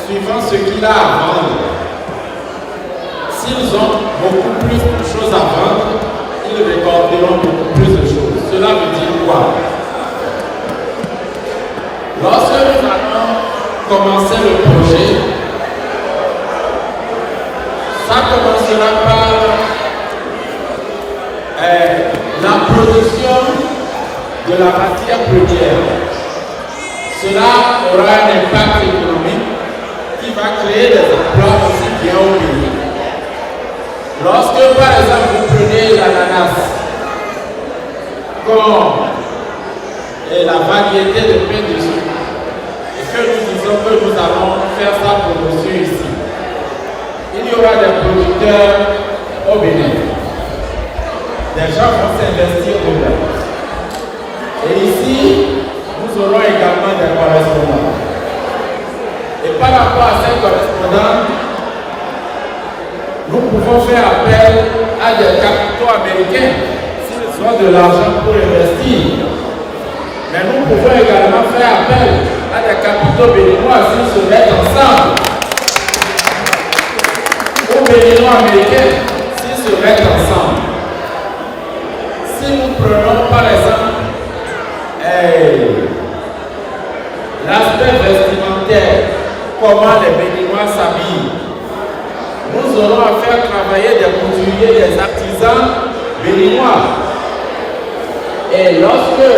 suivant ce qu'il a à vendre. S'ils ont beaucoup plus de choses à vendre, ils récolteront beaucoup plus de choses. Cela veut dire quoi? Lorsque nous allons commencer le projet, ça commencera par la production de la matière première. Cela aura un impact économique qui va créer des emplois aussi bien au pays. Lorsque par exemple vous prenez l'ananas comme la variété de pain de sucre et que nous disons que nous allons faire sa promotion ici, il y aura des producteurs au Bénin. Des gens vont s'investir dedans. Et ici, nous aurons également des correspondants. Et par rapport à ces correspondants, nous pouvons faire appel à des capitaux américains s'ils ont de l'argent pour investir. Mais nous pouvons également faire appel à des capitaux béninois s'ils se mettent ensemble. Ou béninois américains s'ils se mettent ensemble. Si nous prenons par exemple l'aspect vestimentaire, comment les Béninois s'habillent, nous aurons à faire travailler des couturiers, des artisans béninois. Et lorsque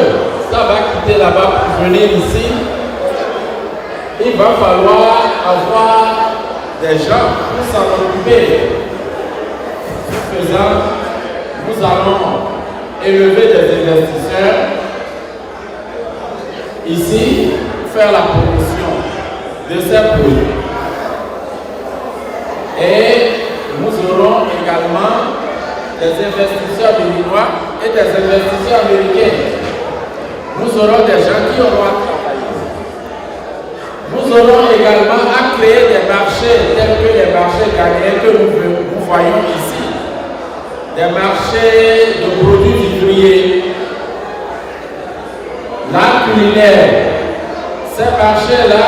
ça va quitter là-bas pour venir ici, il va falloir avoir des gens pour s'en occuper. Ce faisant, nous allons élever des investisseurs ici, faire la promotion de ces produits. Et nous aurons également des investisseurs béninois et des investisseurs américains. Nous aurons des gens qui auront à travailler. Nous aurons également à créer des marchés tels que les marchés ghanéens que nous voyons ici. Des marchés de produits vivriers, l'art culinaire. Ces marchés-là,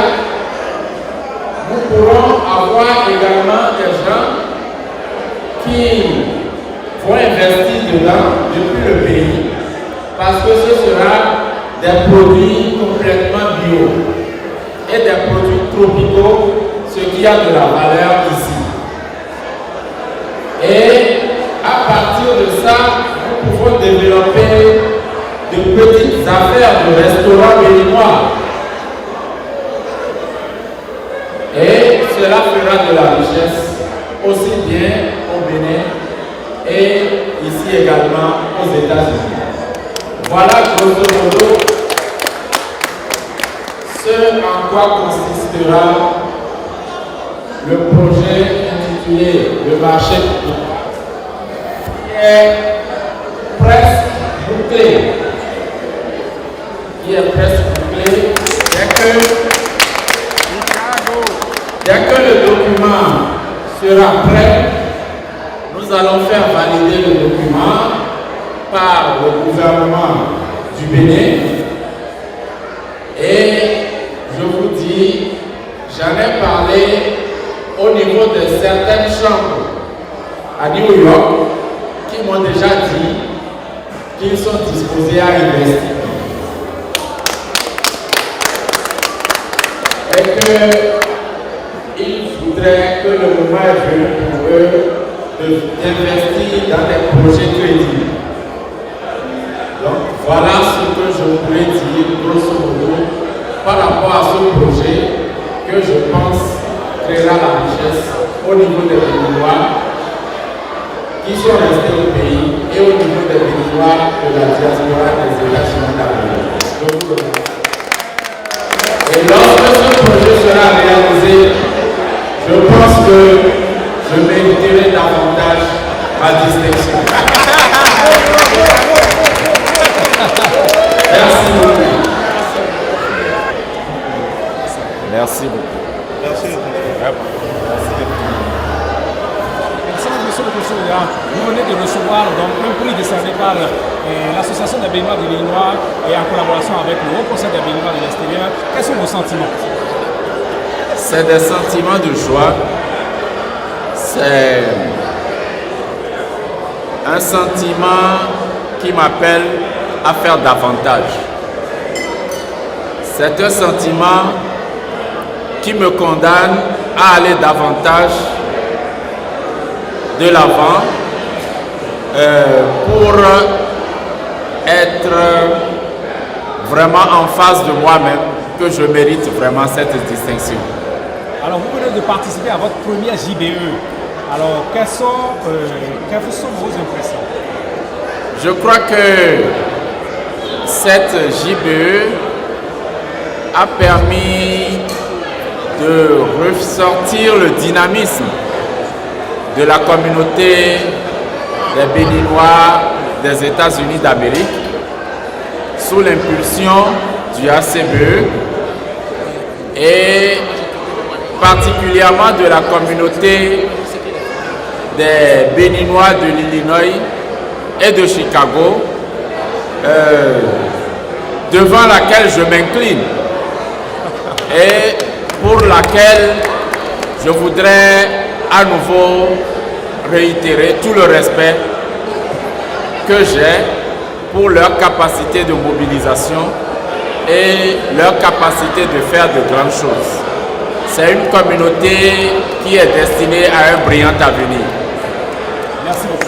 nous pourrons avoir également des gens qui vont investir dedans depuis le pays parce que ce sera des produits complètement bio et des produits tropicaux, ce qui a de la valeur ici. Et à partir de ça, nous pouvons développer de petites affaires de restaurants béninois. Et cela fera de la richesse aussi bien au Bénin et ici également aux États-Unis. Voilà grosso modo ce en quoi consistera le projet intitulé Le marché qui est presque bouclé. Dès que le document sera prêt, nous allons faire valider le document par le gouvernement du Bénin. Et je vous dis, j'en ai parlé au niveau de certaines chambres à New York qui m'ont déjà dit qu'ils sont disposés à investir. Et qu'ils voudraient que le moment est venu pour eux d'investir dans des projets crédibles. Donc voilà ce que je pourrais dire grosso modo par rapport à ce projet que je pense créera la richesse au niveau des Béninois qui sont restés au pays et au niveau des Béninois de la diaspora des États-Unis d'Amérique. Je vous remercie. Et lorsque ce projet sera réalisé, je pense que je mériterai davantage ma distinction. Merci beaucoup. Merci beaucoup. Merci. Monsieur le Président, vous venez de recevoir donc, un prix décerné par l'Association des Béninois de l'Illinois et en collaboration avec le Haut Conseil des Béninois de l'extérieur. Quels sont vos sentiments? C'est des sentiments de joie. C'est un sentiment qui m'appelle à faire davantage. C'est un sentiment qui me condamne à aller davantage de l'avant pour être vraiment en face de moi-même que je mérite vraiment cette distinction. Alors vous venez de participer à votre première JBE. Alors quelles sont vos impressions? Je crois que cette JBE a permis de ressortir le dynamisme de la communauté des Béninois des États-Unis d'Amérique sous l'impulsion du ACBE et particulièrement de la communauté des Béninois de l'Illinois et de Chicago, devant laquelle je m'incline et pour laquelle je voudrais à nouveau réitérer tout le respect que j'ai pour leur capacité de mobilisation et leur capacité de faire de grandes choses. C'est une communauté qui est destinée à un brillant avenir. Merci beaucoup.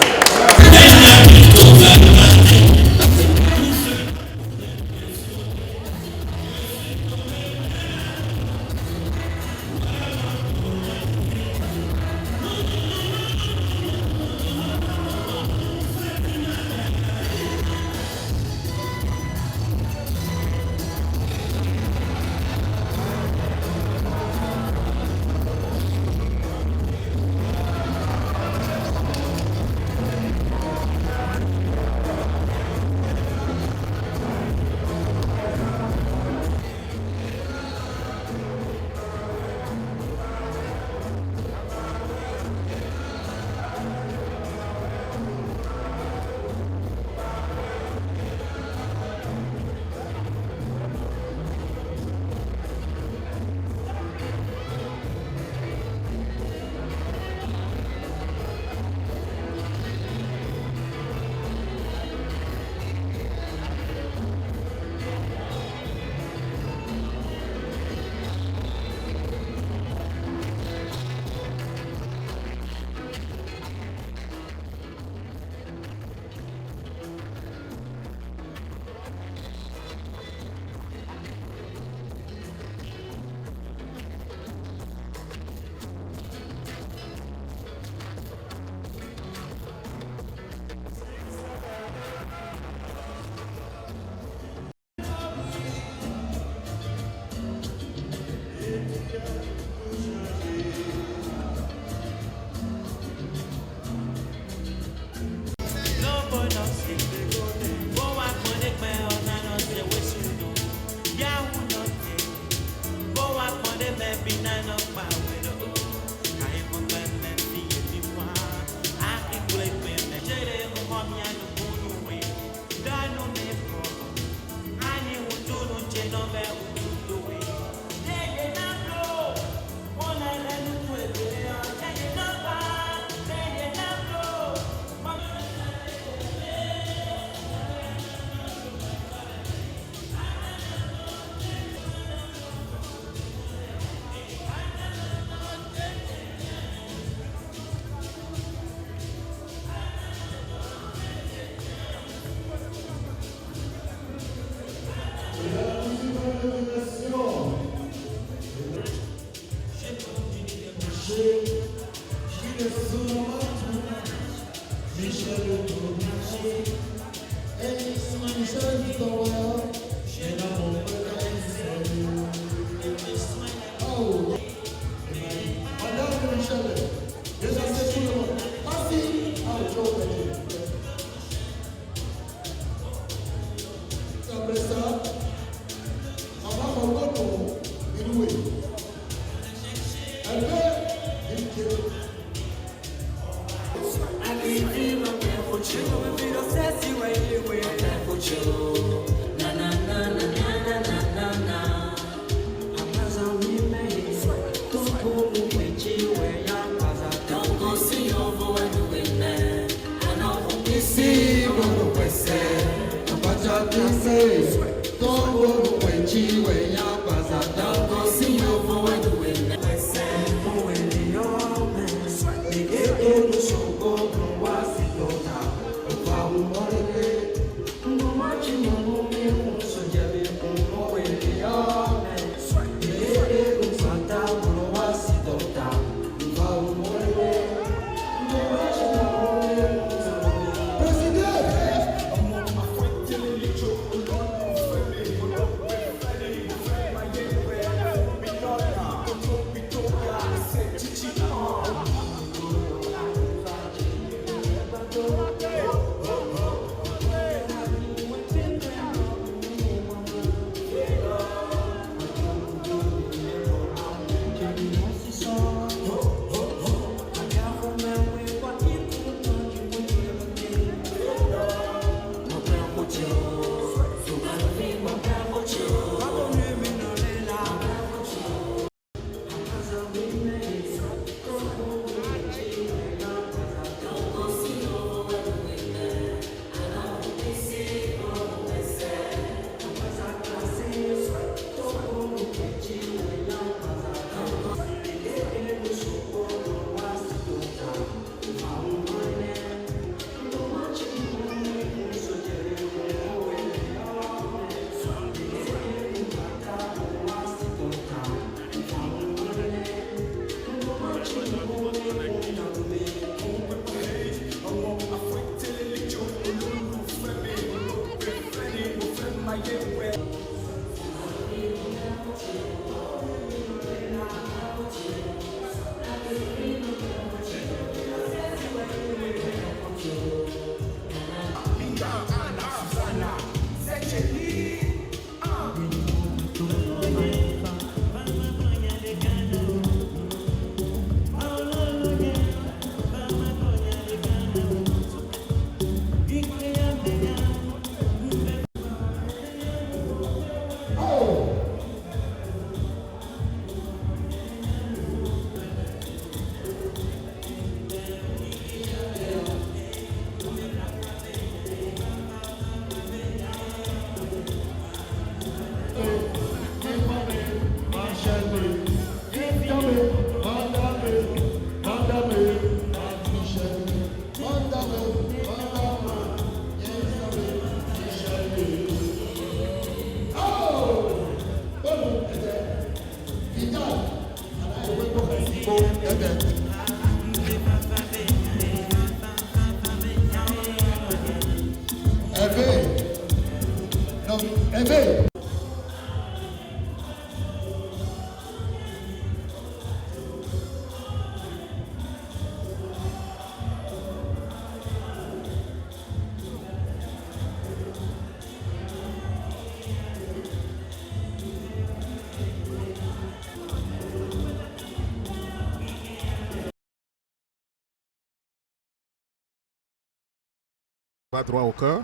va droit au cœur,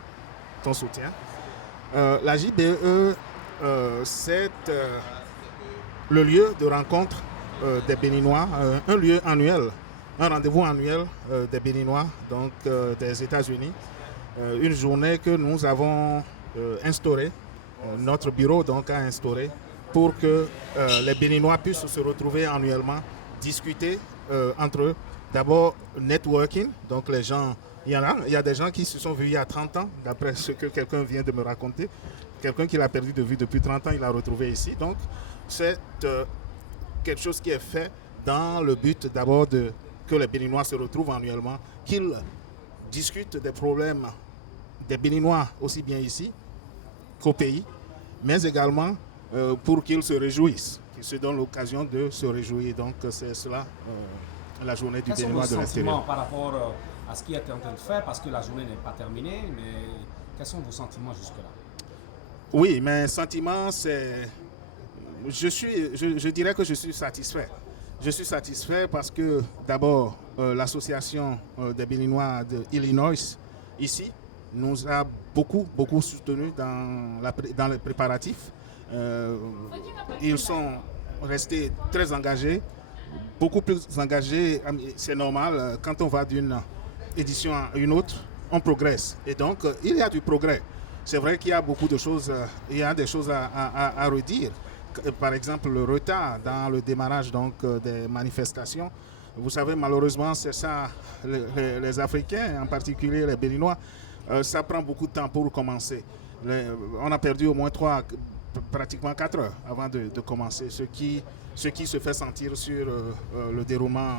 ton soutien. La JBE, c'est le lieu de rencontre des Béninois, un lieu annuel, un rendez-vous annuel des Béninois, donc des États-Unis. Une journée que nous avons instaurée, notre bureau donc a instauré, pour que les Béninois puissent se retrouver annuellement, discuter entre eux. D'abord, networking, donc les gens, il y a des gens qui se sont vus il y a 30 ans, d'après ce que quelqu'un vient de me raconter. Quelqu'un qui l'a perdu de vue depuis 30 ans, il l'a retrouvé ici. Donc, c'est quelque chose qui est fait dans le but d'abord que les Béninois se retrouvent annuellement, qu'ils discutent des problèmes des Béninois aussi bien ici qu'au pays, mais également pour qu'ils se réjouissent, qu'ils se donnent l'occasion de se réjouir. Donc, c'est cela la journée du Béninois de l'extérieur. Quels sont vos sentiments par rapport à ce qui est en train de faire, parce que la journée n'est pas terminée, mais quels sont vos sentiments jusque-là? Oui, mes sentiments, c'est... Je dirais que je suis satisfait. Je suis satisfait parce que, d'abord, l'association des Béninois de Illinois, ici, nous a beaucoup soutenus dans les préparatifs. Ils sont restés très engagés, beaucoup plus engagés. C'est normal, quand on va d'une édition à une autre, on progresse. Et donc, il y a du progrès. C'est vrai qu'il y a beaucoup de choses, il y a des choses à redire. Par exemple, le retard dans le démarrage donc, des manifestations. Vous savez, malheureusement, c'est ça, les Africains, en particulier les Béninois, ça prend beaucoup de temps pour commencer. On a perdu au moins pratiquement 4 heures avant de commencer, ce qui se fait sentir sur le déroulement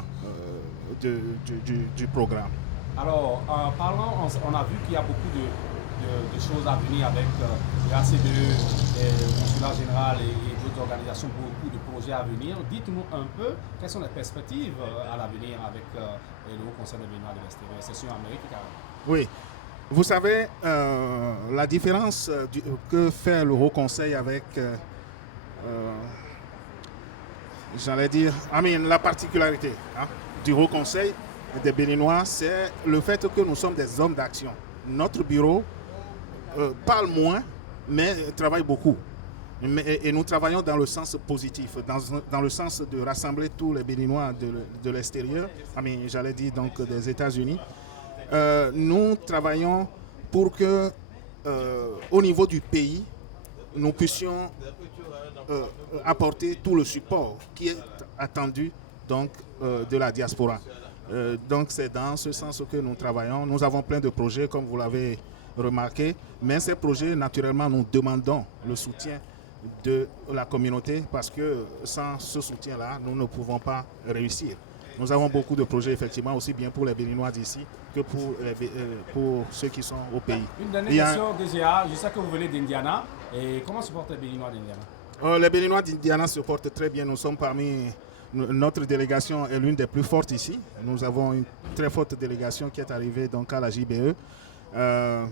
du programme. Alors, en parlant, on a vu qu'il y a beaucoup de choses à venir avec la CBE, le consulat général et d'autres organisations, beaucoup de projets à venir. Dites-nous un peu quelles sont les perspectives à l'avenir avec le Haut Conseil des Béninois de l'extérieur, session Amérique. Oui, vous savez, la différence que fait le Haut Conseil avec, j'allais dire, la particularité du Haut Conseil des Béninois, c'est le fait que nous sommes des hommes d'action. Notre bureau parle moins, mais travaille beaucoup. Et nous travaillons dans le sens positif, dans le sens de rassembler tous les Béninois de l'extérieur, j'allais dire donc des États-Unis. Nous travaillons pour que, au niveau du pays, nous puissions apporter tout le support qui est attendu donc, de la diaspora. Donc c'est dans ce sens que nous travaillons. Nous avons plein de projets, comme vous l'avez remarqué, mais ces projets, naturellement, nous demandons le soutien de la communauté parce que sans ce soutien-là, nous ne pouvons pas réussir. Nous avons beaucoup de projets, effectivement, aussi bien pour les Béninois d'ici que pour ceux qui sont au pays. Une dernière question, DGA. Je sais que vous venez d'Indiana. Et comment se portent les Béninois d'Indiana? Les Béninois d'Indiana se portent très bien. Nous sommes notre délégation est l'une des plus fortes ici. Nous avons une très forte délégation qui est arrivée donc, à la JBE. Les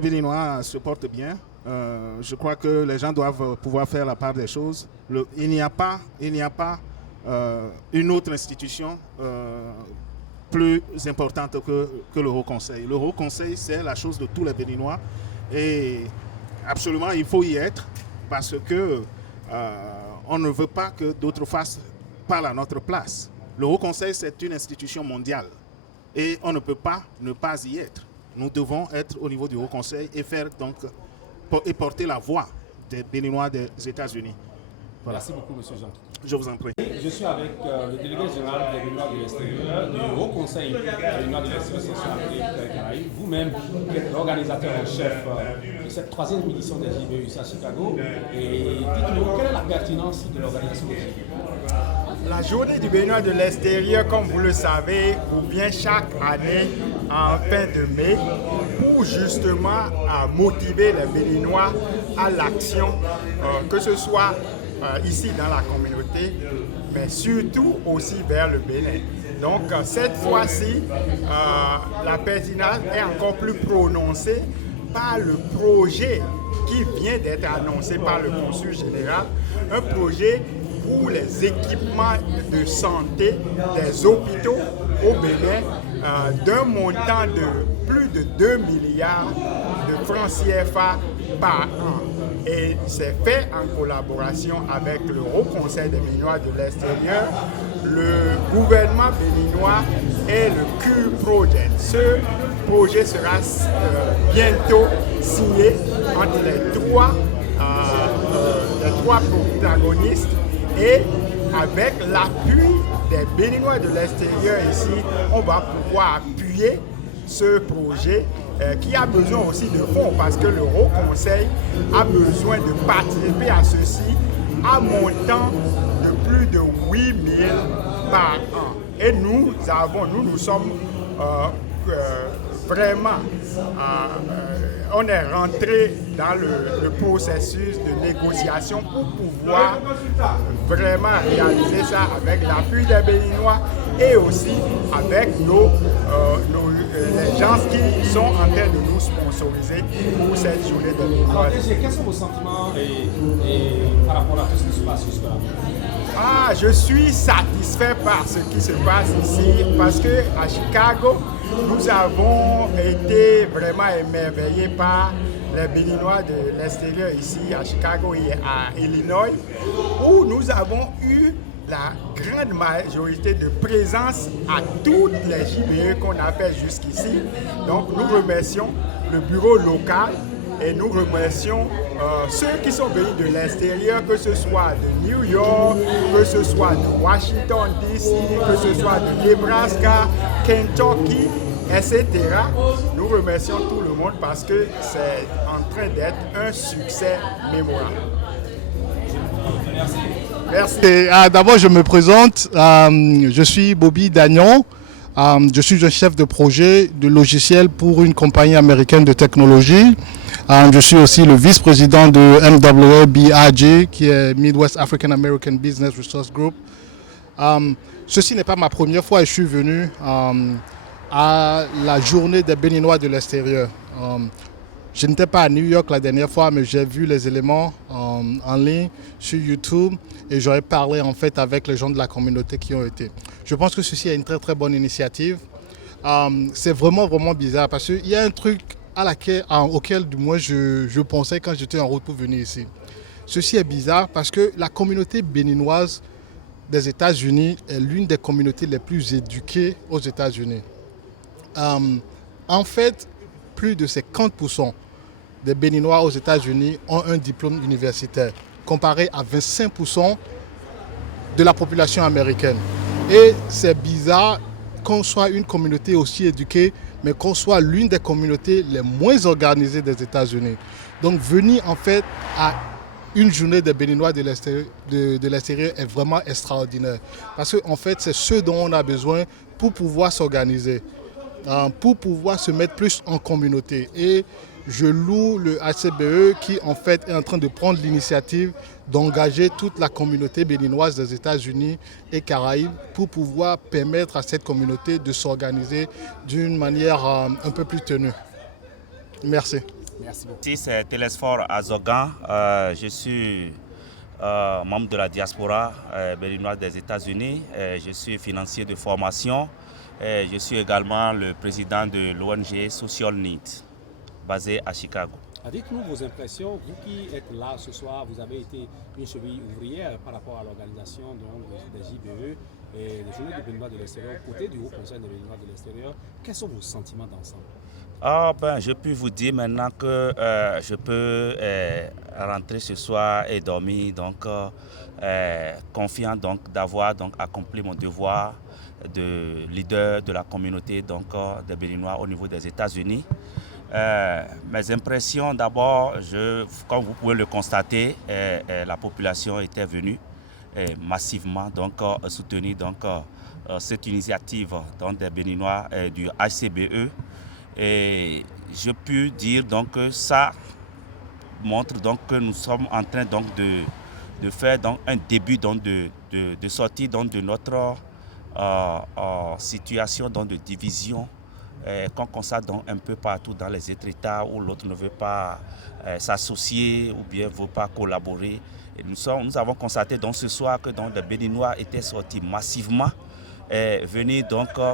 Béninois se portent bien. Je crois que les gens doivent pouvoir faire la part des choses. Il n'y a pas une autre institution plus importante que le Haut Conseil. Le Haut Conseil, c'est la chose de tous les Béninois. Et absolument, il faut y être parce que on ne veut pas que d'autres parlent à notre place. Le Haut Conseil, c'est une institution mondiale. Et on ne peut pas ne pas y être. Nous devons être au niveau du Haut Conseil et porter la voix des Béninois des États-Unis. Voilà. Merci beaucoup, M. Jean. Je vous en prie. Je suis avec le délégué général des Béninois de l'extérieur, du Haut Conseil des Béninois de l'extérieur, section Amérique Caraïbes. Vous-même, qui êtes l'organisateur en chef de cette 3e édition des JBE ici à Chicago. Et dites-nous, quelle est la pertinence de l'organisation des JBE? La journée du Béninois de l'extérieur, comme vous le savez, vous vient chaque année en fin de mai pour justement motiver les Béninois à l'action, que ce soit ici dans la communauté, mais surtout aussi vers le Bénin. Donc cette fois-ci, la pertinence est encore plus prononcée par le projet qui vient d'être annoncé par le consul général, un projet pour les équipements de santé des hôpitaux au Bénin d'un montant de plus de 2 milliards de francs CFA par an. Et c'est fait en collaboration avec le Haut Conseil des Béninois de l'extérieur, le gouvernement béninois et le Cure Project. Ce projet sera bientôt signé entre les trois protagonistes et avec l'appui des Béninois de l'extérieur ici, on va pouvoir appuyer ce projet qui a besoin aussi de fonds parce que le Haut Conseil a besoin de participer à ceci à montant de plus de 8 000 par an. Et nous sommes vraiment, on est rentré dans le processus de négociation pour pouvoir vraiment réaliser ça avec l'appui des Béninois et aussi avec les gens qui sont en train de nous sponsoriser pour cette journée de Béninois. Alors, quels sont vos sentiments par rapport à tout ce qui se passe jusque-là? Je suis satisfait par ce qui se passe ici parce qu'à Chicago, nous avons été vraiment émerveillés par les Béninois de l'extérieur ici à Chicago et à Illinois, où nous avons eu la grande majorité de présence à toutes les JBE qu'on a fait jusqu'ici. Donc nous remercions le bureau local et nous remercions ceux qui sont venus de l'extérieur, que ce soit de New York, que ce soit de Washington DC, que ce soit de Nebraska, Kentucky, etc. Nous remercions tout le monde parce que c'est en train d'être un succès mémorable. Merci. D'abord, je me présente. Je suis Bobby Dagnon. Je suis un chef de projet de logiciel pour une compagnie américaine de technologie. Je suis aussi le vice-président de MWA BIG, qui est Midwest African American Business Resource Group. Ceci n'est pas ma première fois et je suis venu à la journée des Béninois de l'extérieur. Je n'étais pas à New York la dernière fois, mais j'ai vu les éléments en ligne sur YouTube et j'aurais parlé en fait avec les gens de la communauté qui ont été. Je pense que ceci est une très très bonne initiative. C'est vraiment bizarre parce qu'il y a un truc auquel du moins je pensais quand j'étais en route pour venir ici. Ceci est bizarre parce que la communauté béninoise des États-Unis est l'une des communautés les plus éduquées aux États-Unis. En fait, plus de 50% des Béninois aux États-Unis ont un diplôme universitaire, comparé à 25% de la population américaine. Et c'est bizarre qu'on soit une communauté aussi éduquée, mais qu'on soit l'une des communautés les moins organisées des États-Unis. Donc venir en fait à une journée des Béninois de l'extérieur est vraiment extraordinaire. Parce qu'en fait, c'est ce dont on a besoin pour pouvoir s'organiser, pour pouvoir se mettre plus en communauté. Et je loue le HCBE qui en fait est en train de prendre l'initiative d'engager toute la communauté béninoise des États-Unis et Caraïbes pour pouvoir permettre à cette communauté de s'organiser d'une manière un peu plus tenue. Merci. Merci beaucoup. Ici, c'est Télésphore Azogan. Je suis membre de la diaspora béninoise des États-Unis. Je suis financier de formation. Je suis également le président de l'ONG Social Needs, basée à Chicago. Dites-nous vos impressions, vous qui êtes là ce soir, vous avez été une cheville ouvrière par rapport à l'organisation des JBE et des journées des Béninois de l'extérieur, côté du Haut Conseil des Béninois de l'extérieur. Quels sont vos sentiments d'ensemble? Je peux vous dire maintenant que je peux rentrer ce soir et dormir, donc confiant d'avoir accompli mon devoir de leader de la communauté des Béninois au niveau des États-Unis. Mes impressions, d'abord, comme vous pouvez le constater, la population était venue massivement soutenir cette initiative des Béninois du HCBE. Et je peux dire que ça montre que nous sommes en train de faire un début de sortie de notre situation de division qu'on constate un peu partout dans les autres États où l'autre ne veut pas s'associer ou bien ne veut pas collaborer. Et nous avons constaté ce soir que les Béninois étaient sortis massivement venir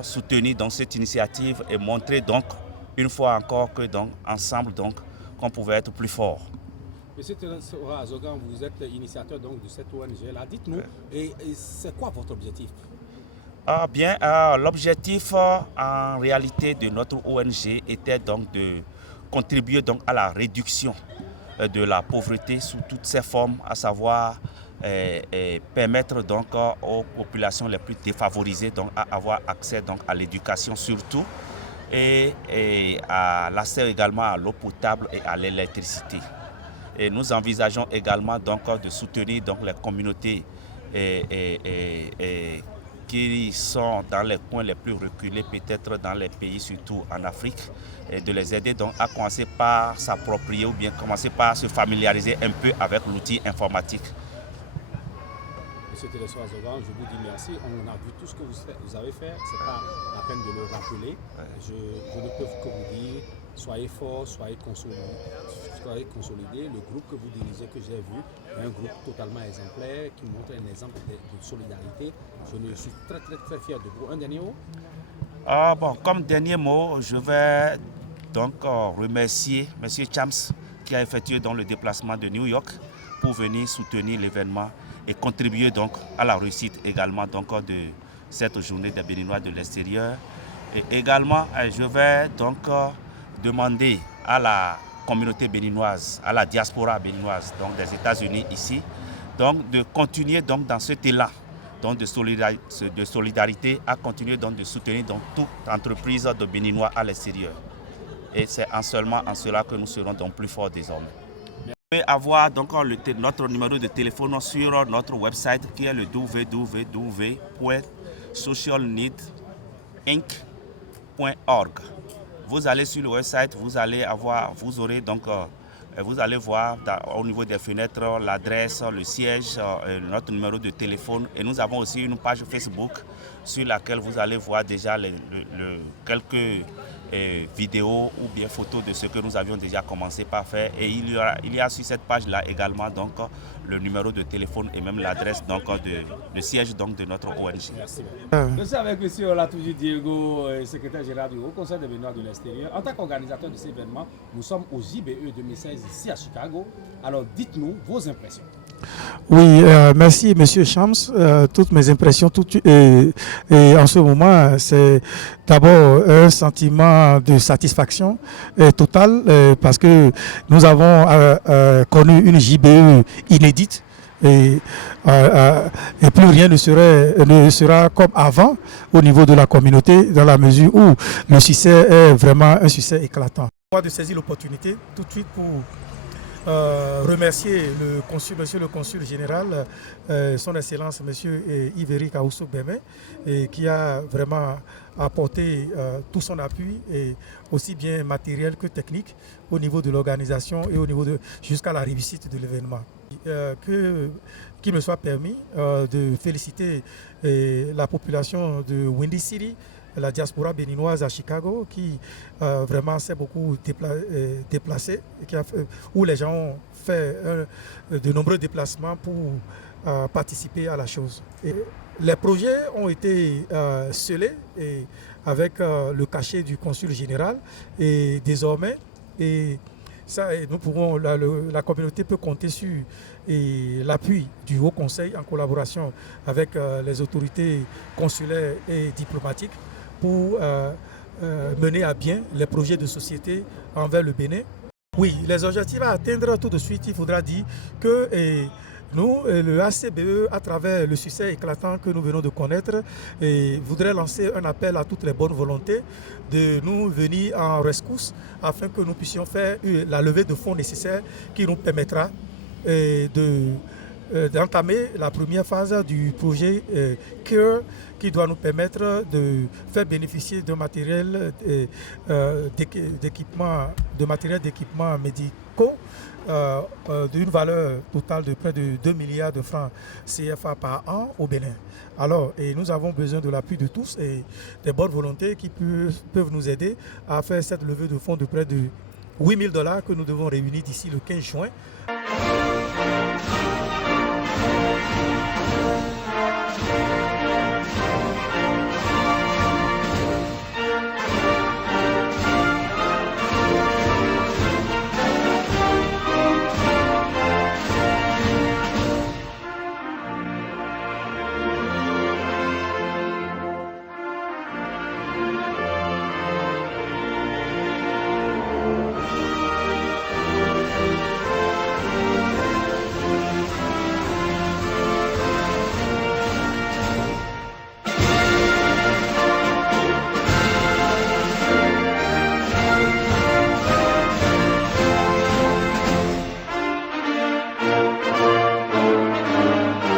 soutenir cette initiative et montrer une fois encore que donc, ensemble, donc, qu'on pouvait être plus fort. Monsieur Tensora Azogan, vous êtes initiateur donc, de cette ONG-là. Dites-nous, et c'est quoi votre objectif? Bien, l'objectif en réalité de notre ONG était donc de contribuer donc, à la réduction de la pauvreté sous toutes ses formes, à savoir permettre donc aux populations les plus défavorisées donc, à avoir accès donc, à l'éducation surtout et à l'accès également à l'eau potable et à l'électricité. Et nous envisageons également donc, de soutenir donc, les communautés qui sont dans les coins les plus reculés, peut-être dans les pays, surtout en Afrique, et de les aider donc à commencer par s'approprier ou bien commencer par se familiariser un peu avec l'outil informatique. Monsieur Tensora Azogan, je vous dis merci. On a vu tout ce que vous avez fait. Ce n'est pas la peine de le rappeler. Je ne peux que vous dire, soyez forts, soyez consolidés. Le groupe que vous dirigez, que j'ai vu, est un groupe totalement exemplaire qui montre un exemple de solidarité. Je suis très, très, très fier de vous. Un dernier mot? Comme dernier mot, je vais donc remercier M. Chams qui a effectué donc, le déplacement de New York pour venir soutenir l'événement et contribuer donc à la réussite également donc, de cette journée des Béninois de l'extérieur. Et également, je vais donc demander à la communauté béninoise, à la diaspora béninoise donc des États-Unis ici, donc de continuer donc dans cet élan donc de solidarité, à continuer donc de soutenir donc toute entreprise de Béninois à l'extérieur. Et c'est seulement en cela que nous serons donc plus forts désormais. Vous pouvez avoir donc notre numéro de téléphone sur notre website qui est le www.socialneedinc.org. Vous allez sur le website, vous allez voir au niveau des fenêtres l'adresse, le siège, notre numéro de téléphone. Et nous avons aussi une page Facebook sur laquelle vous allez voir déjà quelques vidéos ou bien photos de ce que nous avions déjà commencé par faire. Et il y a sur cette page-là également donc, le numéro de téléphone et même l'adresse le siège donc, de notre ONG. Merci. Je suis avec M. Olatoji Diego, secrétaire général du Haut Conseil des Béninois de l'extérieur. En tant qu'organisateur de cet événement, nous sommes au JBE 2016 ici à Chicago. Alors dites-nous vos impressions. Oui, merci Monsieur Chams. Toutes mes impressions et en ce moment, c'est d'abord un sentiment de satisfaction totale parce que nous avons connu une JBE inédite et plus rien ne sera comme avant au niveau de la communauté dans la mesure où le succès est vraiment un succès éclatant. Je vais saisir l'opportunité tout de suite pour remercier monsieur le consul général, son excellence monsieur Yves-Éric Aoussou-Bémé, qui a vraiment apporté tout son appui, et aussi bien matériel que technique, au niveau de l'organisation et au niveau jusqu'à la réussite de l'événement. Qu'il me soit permis de féliciter la population de Windy City, la diaspora béninoise à Chicago, qui vraiment s'est beaucoup déplacée, où les gens ont fait de nombreux déplacements pour participer à la chose. Et les projets ont été scellés avec le cachet du consul général, et désormais, nous pourrons, la communauté peut compter sur l'appui du Haut Conseil en collaboration avec les autorités consulaires et diplomatiques pour mener à bien les projets de société envers le Bénin. Oui, les objectifs à atteindre tout de suite, il faudra dire que nous, le ACBE, à travers le succès éclatant que nous venons de connaître, voudrait lancer un appel à toutes les bonnes volontés de nous venir en rescousse afin que nous puissions faire la levée de fonds nécessaire qui nous permettra d'entamer la première phase du projet CURE, qui doit nous permettre de faire bénéficier de matériel d'équipement médicaux d'une valeur totale de près de 2 milliards de francs CFA par an au Bénin. Alors, nous avons besoin de l'appui de tous et des bonnes volontés qui peuvent nous aider à faire cette levée de fonds de près de $8 000 que nous devons réunir d'ici le 15 juin.